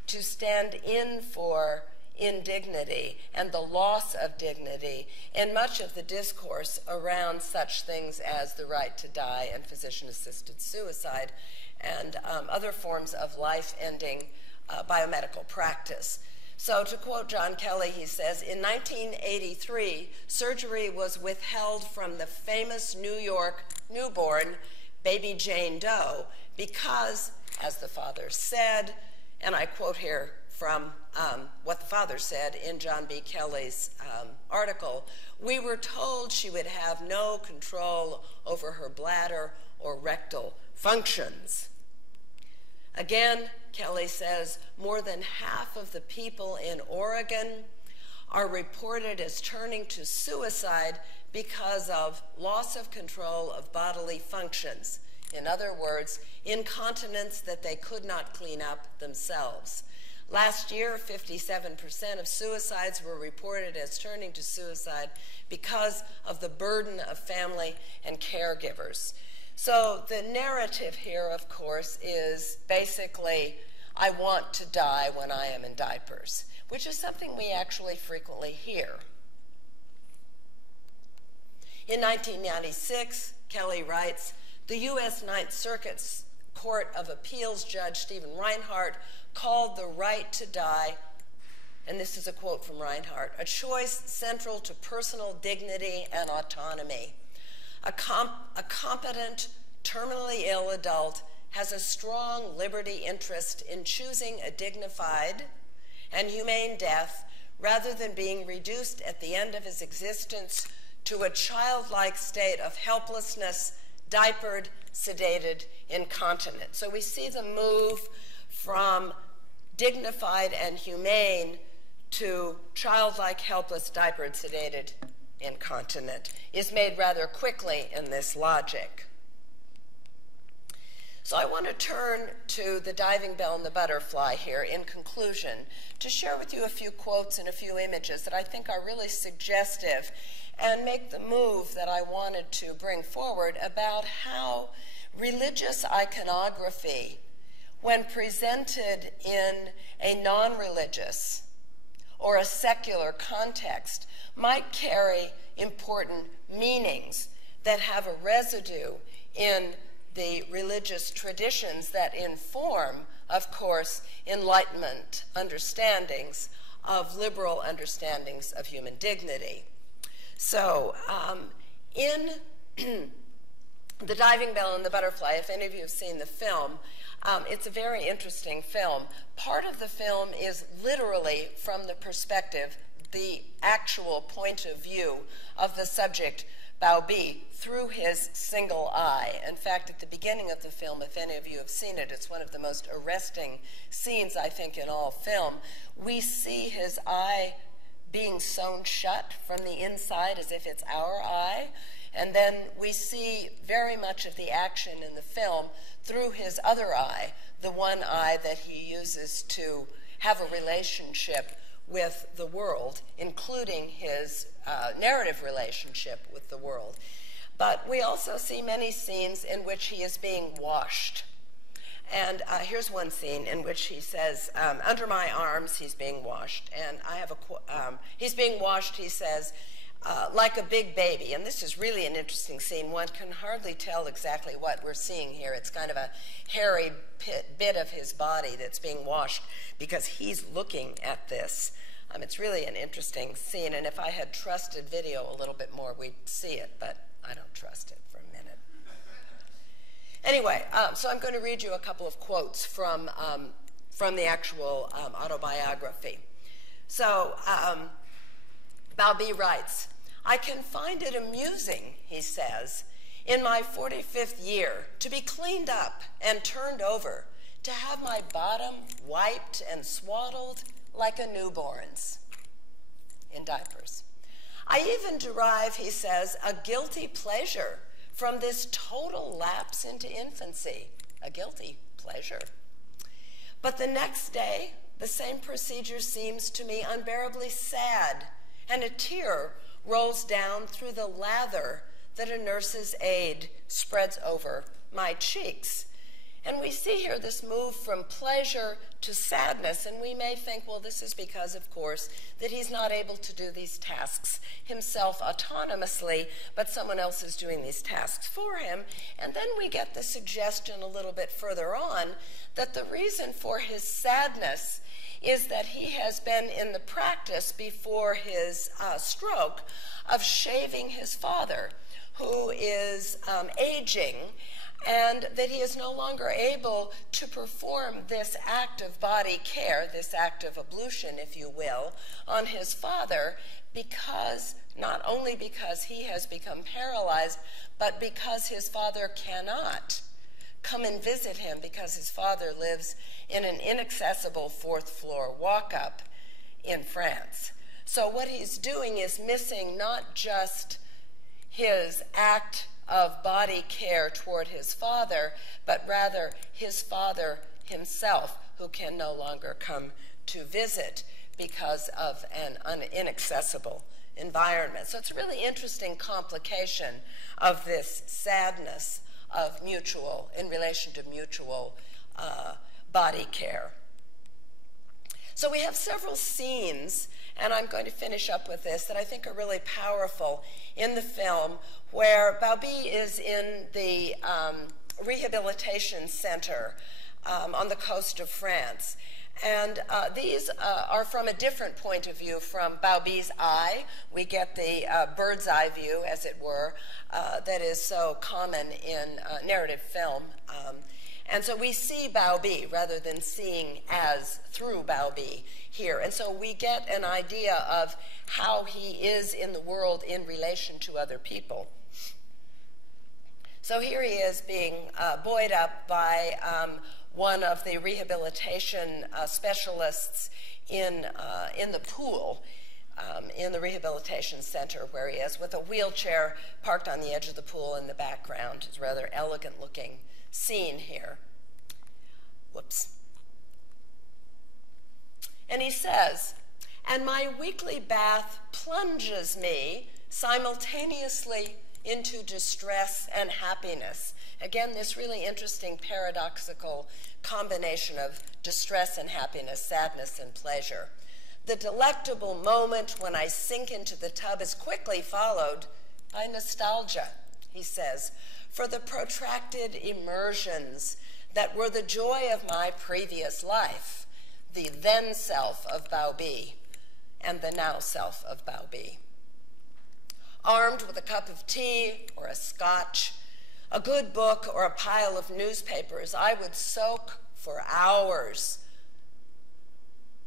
to stand in for indignity and the loss of dignity in much of the discourse around such things as the right to die and physician-assisted suicide and other forms of life-ending biomedical practice. So to quote John Kelly, he says, in 1983, surgery was withheld from the famous New York newborn baby Jane Doe because, as the father said, and I quote here from what the father said in John B. Kelly's article, we were told she would have no control over her bladder or rectal functions. Again, Kelly says, more than half of the people in Oregon are reported as turning to suicide because of loss of control of bodily functions. In other words, incontinence that they could not clean up themselves. Last year, 57% of suicides were reported as turning to suicide because of the burden of family and caregivers. So the narrative here, of course, is basically, I want to die when I am in diapers, which is something we actually frequently hear. In 1996, Kelly writes, the U.S. Ninth Circuit Court of Appeals Judge Stephen Reinhart called the right to die, and this is a quote from Reinhart, a choice central to personal dignity and autonomy. A competent, terminally ill adult has a strong liberty interest in choosing a dignified and humane death rather than being reduced at the end of his existence to a childlike state of helplessness, diapered, sedated, incontinent. So we see the move from dignified and humane to childlike, helpless, diapered, sedated, incontinent is made rather quickly in this logic. So I want to turn to the diving bell and the butterfly here in conclusion to share with you a few quotes and a few images that I think are really suggestive and make the move that I wanted to bring forward about how religious iconography, when presented in a non-religious or a secular context, might carry important meanings that have a residue in the religious traditions that inform, of course, Enlightenment understandings of liberal understandings of human dignity. So in The Diving Bell and the Butterfly, if any of you have seen the film, it's a very interesting film. Part of the film is literally from the perspective, the actual point of view of the subject, Bao Bi, through his single eye. In fact, at the beginning of the film, if any of you have seen it, it's one of the most arresting scenes, I think, in all film. We see his eye being sewn shut from the inside as if it's our eye. And then we see very much of the action in the film through his other eye, the one eye that he uses to have a relationship with the world, including his narrative relationship with the world. But we also see many scenes in which he is being washed. And here's one scene in which he says, under my arms, he's being washed. And I have a, he's being washed, he says, like a big baby. And this is really an interesting scene. One can hardly tell exactly what we're seeing here. It's kind of a hairy bit of his body that's being washed because he's looking at this. It's really an interesting scene, and if I had trusted video a little bit more, we'd see it, but I don't trust it for a minute. Anyway, so I'm going to read you a couple of quotes from the actual autobiography. So, Bao-Bi writes, "I can find it amusing," he says, "in my 45th year to be cleaned up and turned over, to have my bottom wiped and swaddled like a newborn's in diapers. I even derive," he says, "a guilty pleasure from this total lapse into infancy." A guilty pleasure. "But the next day, the same procedure seems to me unbearably sad, and a tear rolls down through the lather that a nurse's aid spreads over my cheeks." And we see here this move from pleasure to sadness, and we may think, well, this is because, of course, that he's not able to do these tasks himself autonomously, but someone else is doing these tasks for him. And then we get the suggestion a little bit further on that the reason for his sadness is that he has been in the practice before his stroke of shaving his father, who is aging, and that he is no longer able to perform this act of body care, this act of ablution, if you will, on his father, because, not only because he has become paralyzed, but because his father cannot come and visit him, because his father lives in an inaccessible fourth floor walk-up in France. So what he's doing is missing not just his act of body care toward his father, but rather his father himself, who can no longer come to visit because of an inaccessible environment. So it's a really interesting complication of this sadness of mutual, in relation to mutual body care. So we have several scenes, and I'm going to finish up with this, that I think are really powerful in the film, where Bao-Bi is in the rehabilitation center on the coast of France. And these are from a different point of view from Bao-Bi's eye. We get the bird's eye view, as it were, that is so common in narrative film. And so we see Bao-Bi rather than seeing as through Bao-Bi here. And so we get an idea of how he is in the world in relation to other people. So here he is being buoyed up by one of the rehabilitation specialists in the pool, in the rehabilitation center where he is, with a wheelchair parked on the edge of the pool in the background. It's a rather elegant looking scene here. Whoops. And he says, "And my weekly bath plunges me simultaneously into distress and happiness." Again, this really interesting paradoxical combination of distress and happiness, sadness and pleasure. "The delectable moment when I sink into the tub is quickly followed by nostalgia," he says, "for the protracted immersions that were the joy of my previous life, the then self of Bao-Bi and the now self of Bao-Bi. Armed with a cup of tea or a scotch, a good book or a pile of newspapers, I would soak for hours,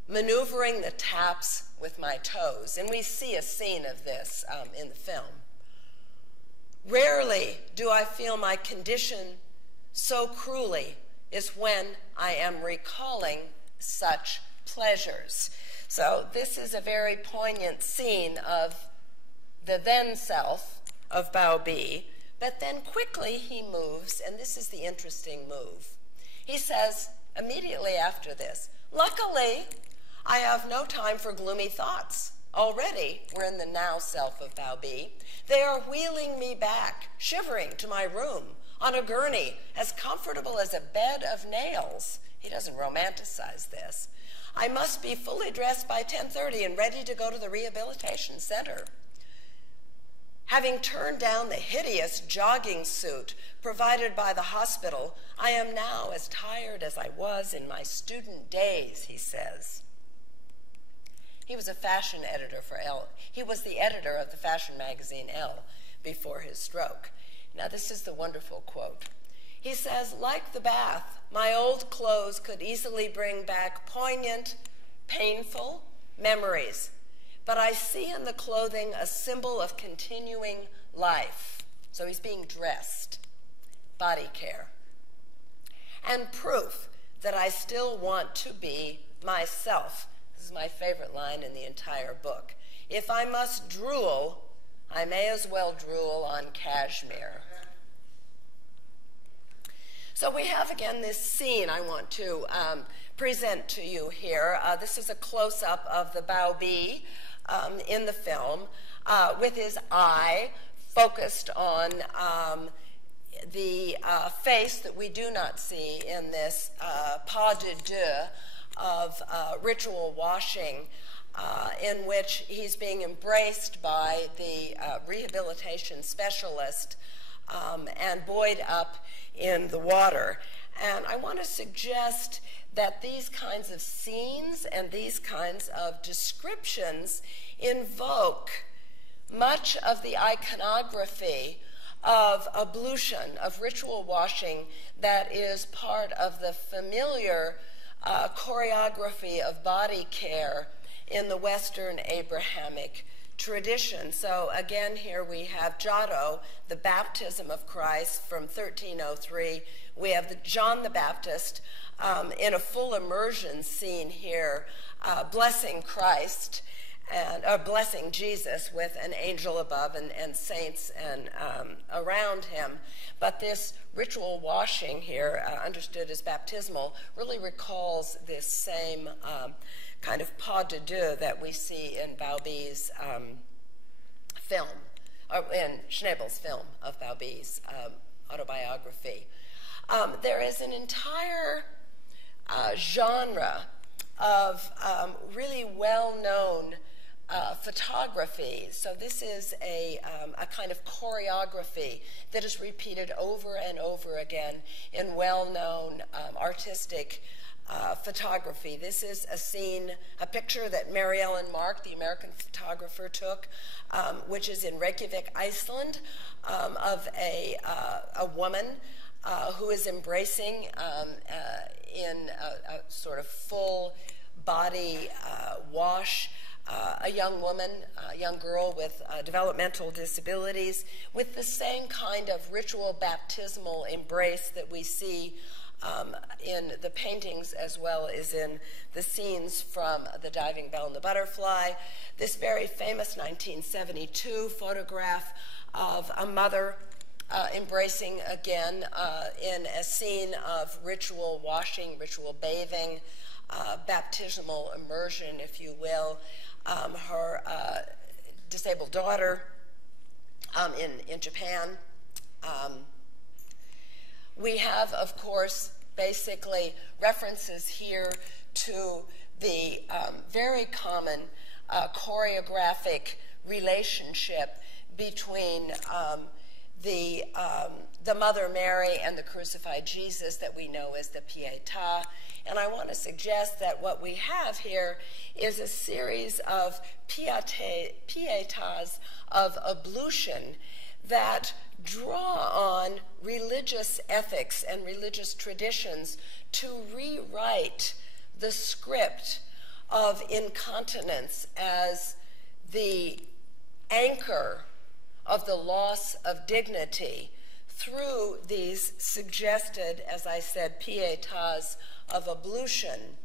maneuvering the taps with my toes." And we see a scene of this in the film. "Rarely do I feel my condition so cruelly is when I am recalling such pleasures." So this is a very poignant scene of the then self of Bao-Bi, but then quickly he moves, and this is the interesting move. He says immediately after this, "Luckily, I have no time for gloomy thoughts. Already, we're in the now self of Bao-Bi. They are wheeling me back, shivering, to my room, on a gurney as comfortable as a bed of nails." He doesn't romanticize this. "I must be fully dressed by 10:30 and ready to go to the rehabilitation center. Having turned down the hideous jogging suit provided by the hospital, I am now as tired as I was in my student days, he says. He was a fashion editor for Elle. He was the editor of the fashion magazine Elle before his stroke. Now, this is the wonderful quote. He says, like the bath, my old clothes could easily bring back poignant, painful memories, but I see in the clothing a symbol of continuing life. So he's being dressed, body care, and proof that I still want to be myself. This is my favorite line in the entire book. If I must drool, I may as well drool on cashmere. So we have, again, this scene I want to present to you here. This is a close-up of the Bao Bi in the film with his eye focused on the face that we do not see in this pas de deux of ritual washing in which he's being embraced by the rehabilitation specialist and buoyed up in the water. And I want to suggest that these kinds of scenes and these kinds of descriptions invoke much of the iconography of ablution, of ritual washing, that is part of the familiar choreography of body care in the Western Abrahamic tradition. So again, here we have Giotto, the baptism of Christ from 1303. We have John the Baptist in a full immersion scene here, blessing Christ and blessing Jesus with an angel above and saints and around him. But this ritual washing here, understood as baptismal, really recalls this same kind of pas de deux that we see in Bao Bi's film, or in Schnabel's film of Bao Bi's autobiography. There is an entire genre of really well-known photography. So this is a kind of choreography that is repeated over and over again in well-known artistic photography. This is a scene, a picture that Mary Ellen Mark, the American photographer, took, which is in Reykjavik, Iceland, of a woman who is embracing in a sort of full body wash a young woman, a young girl with developmental disabilities, with the same kind of ritual baptismal embrace that we see in the paintings as well as in the scenes from The Diving Bell and the Butterfly. This very famous 1972 photograph of a mother embracing again in a scene of ritual washing, ritual bathing, baptismal immersion, if you will, her disabled daughter in Japan. We have, of course, basically references here to the very common choreographic relationship between the Mother Mary and the crucified Jesus that we know as the Pietà. And I want to suggest that what we have here is a series of pietas of ablution that draw on religious ethics and religious traditions to rewrite the script of incontinence as the anchor of the loss of dignity through these suggested, as I said, pietas of ablution.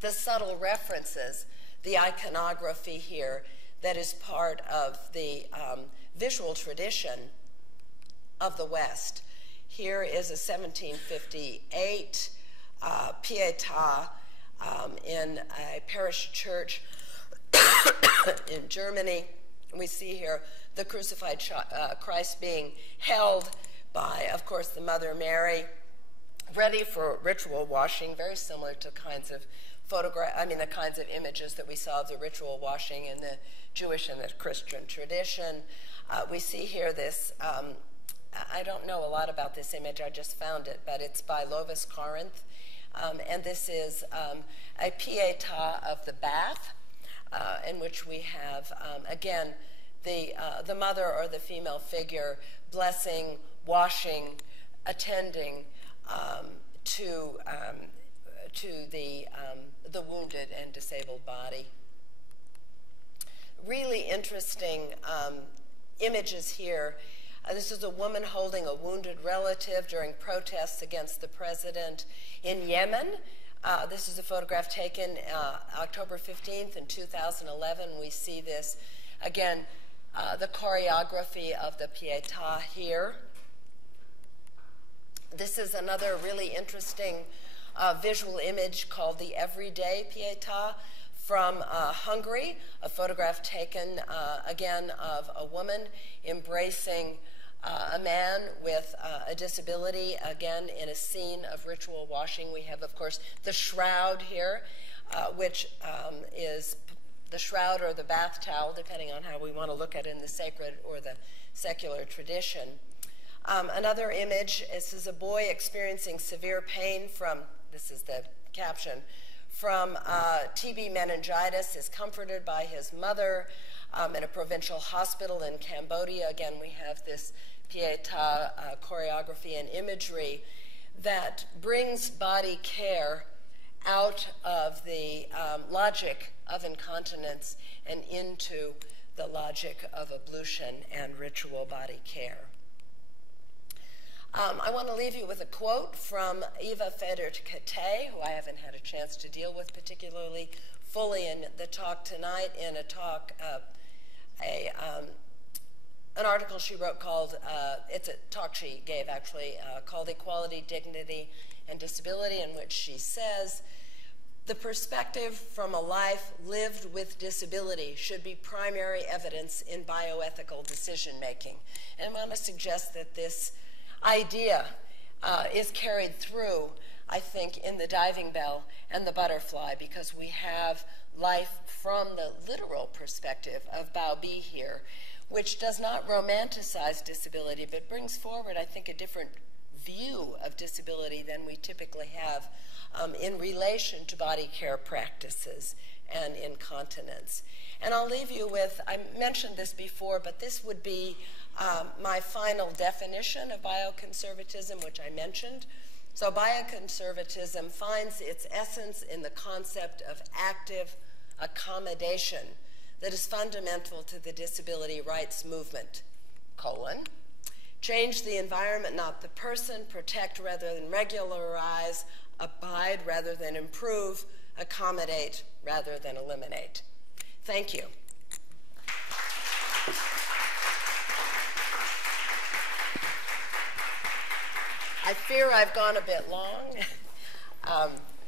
The subtle references, the iconography here that is part of the visual tradition of the West. Here is a 1758 Pietà in a parish church in Germany. We see here the crucified Christ being held by, of course, the Mother Mary, ready for ritual washing, very similar to kinds of the kinds of images that we saw of the ritual washing in the Jewish and the Christian tradition. We see here this, I don't know a lot about this image, I just found it, but it's by Lovis Corinth. And this is a pietà of the bath, in which we have, again, the mother or the female figure blessing, washing, attending to the wounded and disabled body. Really interesting images here. This is a woman holding a wounded relative during protests against the president in Yemen. This is a photograph taken October 15th in 2011. We see this, again, the choreography of the Pietà here. This is another really interesting visual image called the Everyday Pietà from Hungary, a photograph taken, again, of a woman embracing a man with a disability, again, in a scene of ritual washing. We have, of course, the shroud here, which is the shroud or the bath towel, depending on how we want to look at it in the sacred or the secular tradition. Another image, this is a boy experiencing severe pain from, this is the caption, from TB meningitis, is comforted by his mother in a provincial hospital in Cambodia. Again, we have this Pietà choreography and imagery that brings body care out of the logic of incontinence and into the logic of ablution and ritual body care. I want to leave you with a quote from Eva Federt-Kate, who I haven't had a chance to deal with particularly fully in the talk tonight, in a talk, an article she wrote called, it's a talk she gave actually, called Equality, Dignity, and Disability, in which she says, the perspective from a life lived with disability should be primary evidence in bioethical decision-making. And I want to suggest that this idea is carried through, I think, in the diving bell and the butterfly, because we have life from the literal perspective of Bao Bi here, which does not romanticize disability, but brings forward, I think, a different view of disability than we typically have in relation to body care practices and incontinence. And I'll leave you with, I mentioned this before, but this would be my final definition of bioconservatism, which I mentioned. So bioconservatism finds its essence in the concept of active accommodation that is fundamental to the disability rights movement, change the environment, not the person, protect rather than regularize, abide rather than improve, accommodate rather than eliminate. Thank you. I fear I've gone a bit long.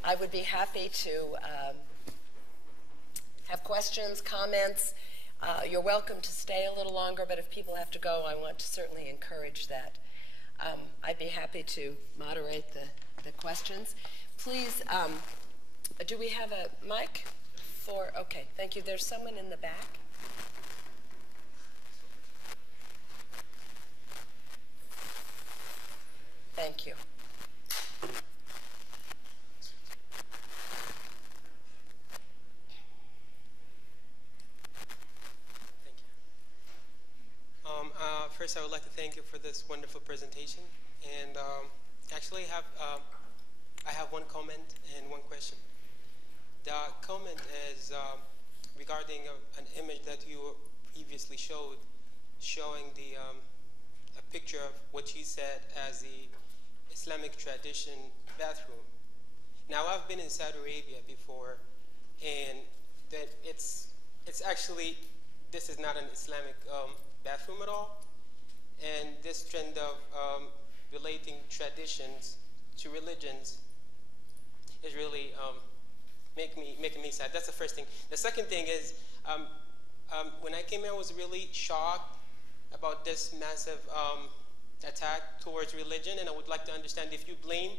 I would be happy to have questions, comments. You're welcome to stay a little longer, but if people have to go, I want to certainly encourage that. I'd be happy to moderate the questions. Please, do we have a mic for, okay, thank you. There's someone in the back. Thank you. First, I would like to thank you for this wonderful presentation, and actually I have one comment and one question. The comment is regarding an image that you previously showed, showing the a picture of what you said as the Islamic tradition bathroom. Now, I've been in Saudi Arabia before, and that it's actually, this is not an Islamic bathroom at all. And this trend of relating traditions to religions is really making me sad. That's the first thing. The second thing is, when I came here, I was really shocked about this massive attack towards religion, and I would like to understand if you blame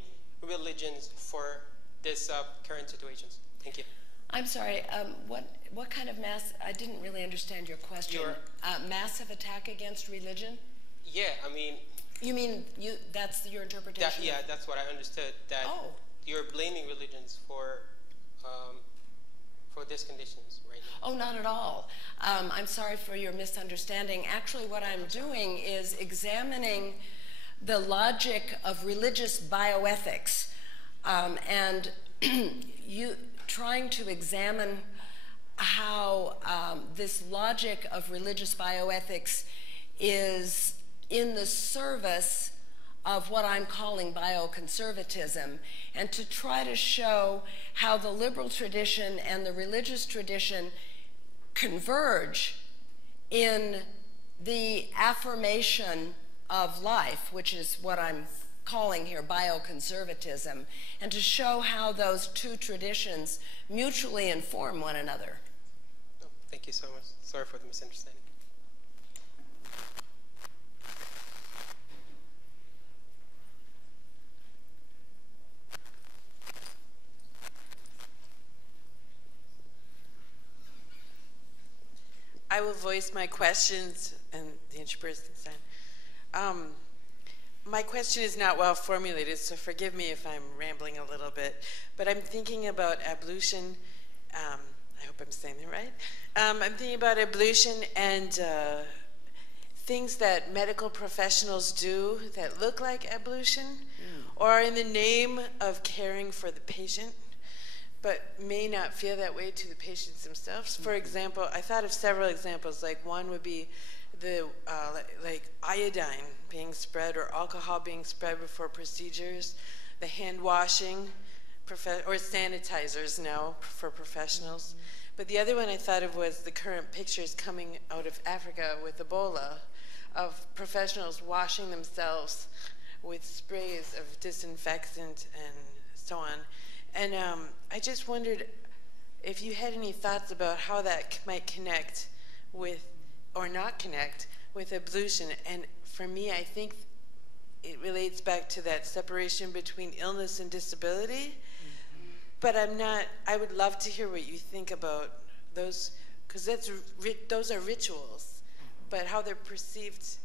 religions for this current situations. Thank you. I'm sorry, what kind of I didn't really understand your question. Massive attack against religion? Yeah, I mean... You mean, that's your interpretation? Yeah, that's what I understood, that you're blaming religions for these conditions right now. Oh, not at all. I'm sorry for your misunderstanding. Actually, what I'm doing is examining the logic of religious bioethics, and trying to examine how this logic of religious bioethics is in the service of what I'm calling bioconservatism, and to try to show how the liberal tradition and the religious tradition converge in the affirmation of life, which is what I'm calling here bioconservatism, and to show how those two traditions mutually inform one another. Oh, thank you so much. Sorry for the misunderstanding. I will voice my questions, and the interpreter sign. My question is not well formulated, so forgive me if I'm rambling a little bit. But I'm thinking about ablution. I hope I'm saying that right. I'm thinking about ablution and things that medical professionals do that look like ablution, or are in the name of caring for the patient, but may not feel that way to the patients themselves. For example, I thought of several examples. Like one would be the like iodine being spread or alcohol being spread before procedures, the hand washing, or sanitizers now for professionals. But the other one I thought of was the current pictures coming out of Africa with Ebola, of professionals washing themselves with sprays of disinfectant and so on. And I just wondered if you had any thoughts about how that might connect with, or not connect, with ablution. And for me, I think it relates back to that separation between illness and disability. But I would love to hear what you think about those, because those are rituals, but how they're perceived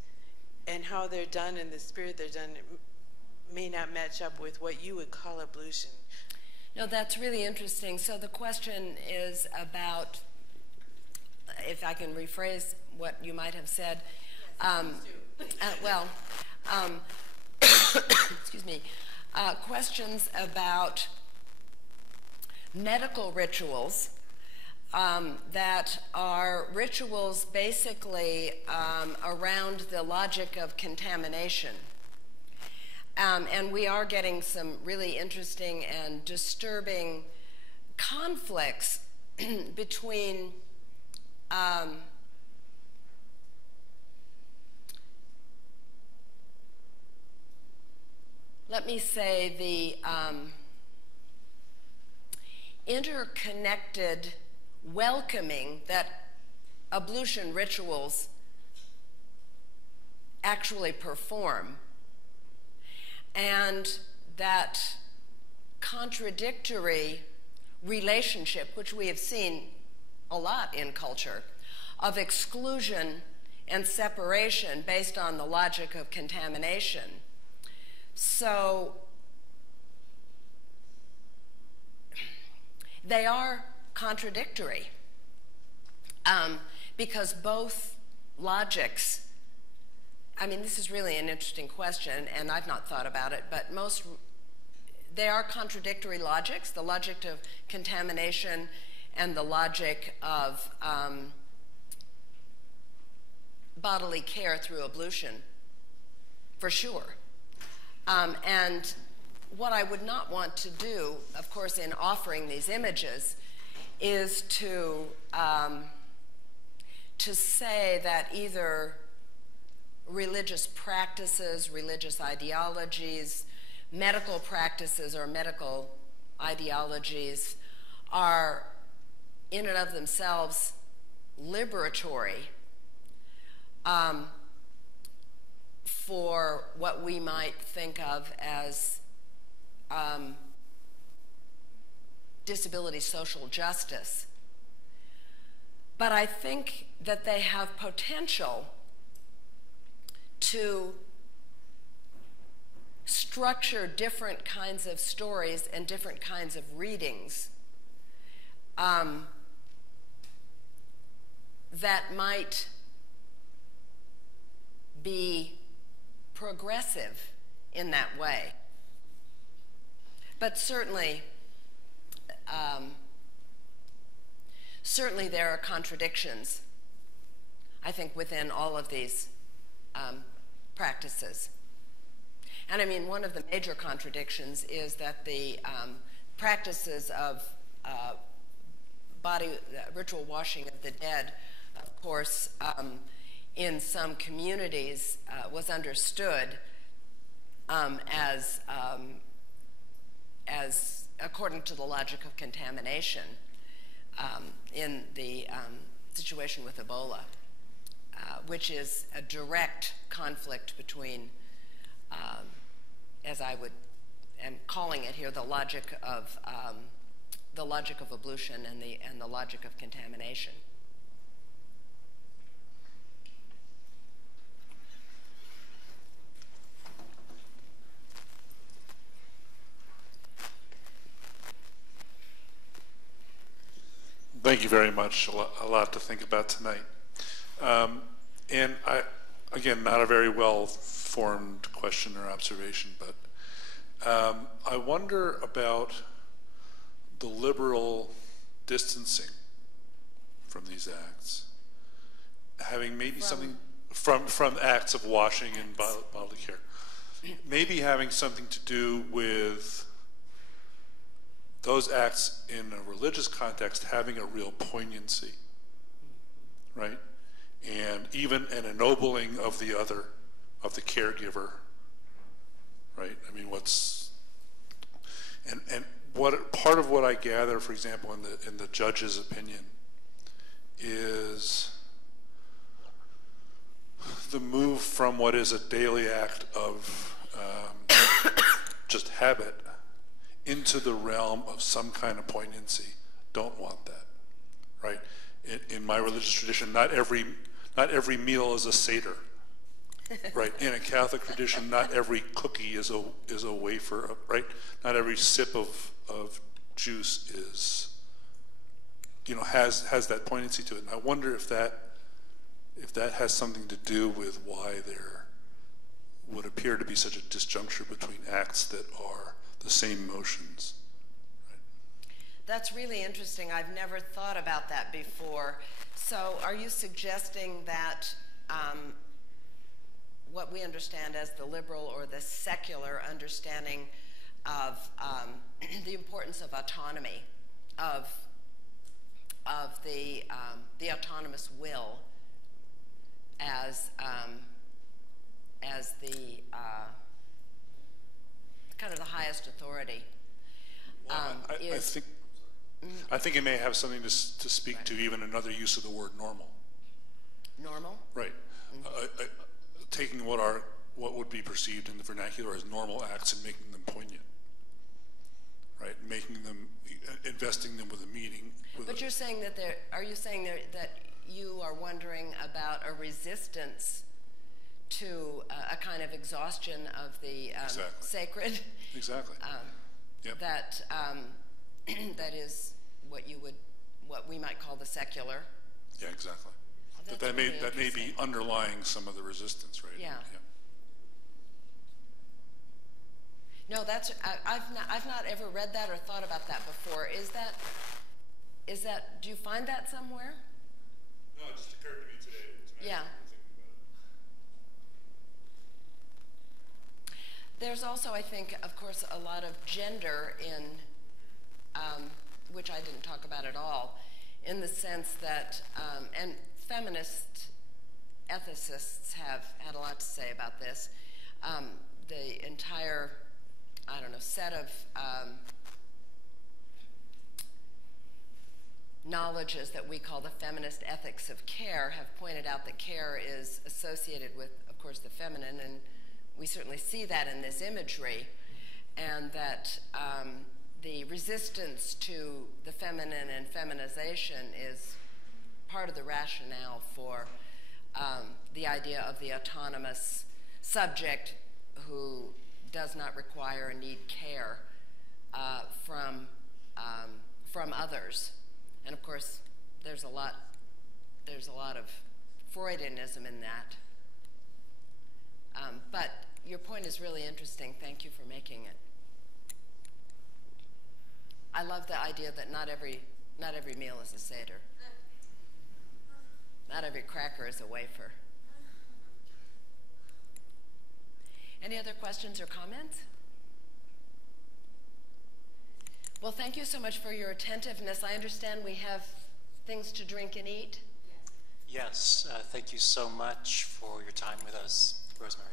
and how they're done in the spirit they're done may not match up with what you would call ablution. No, that's really interesting. So the question is about, if I can rephrase what you might have said, excuse me, questions about medical rituals that are rituals basically around the logic of contamination. And we are getting some really interesting and disturbing conflicts between let me say the interconnected welcoming that ablution rituals actually perform, and that contradictory relationship, which we have seen a lot in culture, of exclusion and separation based on the logic of contamination. So they are contradictory because both logics, I mean, this is really an interesting question, and I've not thought about it, but they are contradictory logics, the logic of contamination and the logic of bodily care through ablution, for sure. And what I would not want to do, of course, in offering these images, is to say that either religious practices, religious ideologies, medical practices, or medical ideologies are in and of themselves liberatory for what we might think of as disability social justice. But I think that they have potential to structure different kinds of stories and different kinds of readings that might be progressive in that way. But certainly there are contradictions, I think, within all of these practices. And I mean, one of the major contradictions is that the practices of ritual washing of the dead, of course, in some communities was understood as according to the logic of contamination in the situation with Ebola, which is a direct conflict between, as I am calling it here, the logic of ablution and the logic of contamination. Thank you very much. A lot to think about tonight. And again, not a very well-formed question or observation, but I wonder about the liberal distancing from these acts, having maybe something from acts of washing and bodily care, maybe having something to do with those acts in a religious context having a real poignancy, right? And even an ennobling of the other, of the caregiver, right? I mean, part of what I gather, for example, in the judge's opinion, is the move from what is a daily act of just habit into the realm of some kind of poignancy. Don't want that, right? In my religious tradition, not every meal is a Seder, right? In a Catholic tradition, not every cookie is a wafer, right? Not every sip of juice is, has that poignancy to it. And I wonder if that has something to do with why there would appear to be such a disjuncture between acts that are the same motions. Right? That's really interesting. I've never thought about that before. So are you suggesting that what we understand as the liberal or the secular understanding of the importance of autonomy, of the autonomous will as the kind of the highest authority. I think it may have something to speak to even another use of the word normal. Normal? Right. Mm-hmm. Taking what would be perceived in the vernacular as normal acts and making them poignant. Right. Investing them with a meaning. But you're saying that are you saying that you are wondering about a resistance to a kind of exhaustion of the sacred? Exactly. Yep. That is what we might call the secular. Yeah, exactly. Well, that may be underlying some of the resistance, right? Yeah. No, I've not ever read that or thought about that before. Is that? Do you find that somewhere? No, it just occurred to me today. Yeah. There's also, I think, of course, a lot of gender in, which I didn't talk about at all, in the sense that, and feminist ethicists have had a lot to say about this. The entire, set of knowledges that we call the feminist ethics of care have pointed out that care is associated with, of course, the feminine, and we certainly see that in this imagery, and that the resistance to the feminine and feminization is part of the rationale for the idea of the autonomous subject who does not require or need care from others. And of course, there's a lot of Freudianism in that. But your point is really interesting. Thank you for making it. I love the idea that not every meal is a Seder. Not every cracker is a wafer. Any other questions or comments? Well, thank you so much for your attentiveness. I understand we have things to drink and eat. Yes, thank you so much for your time with us, Rosemary.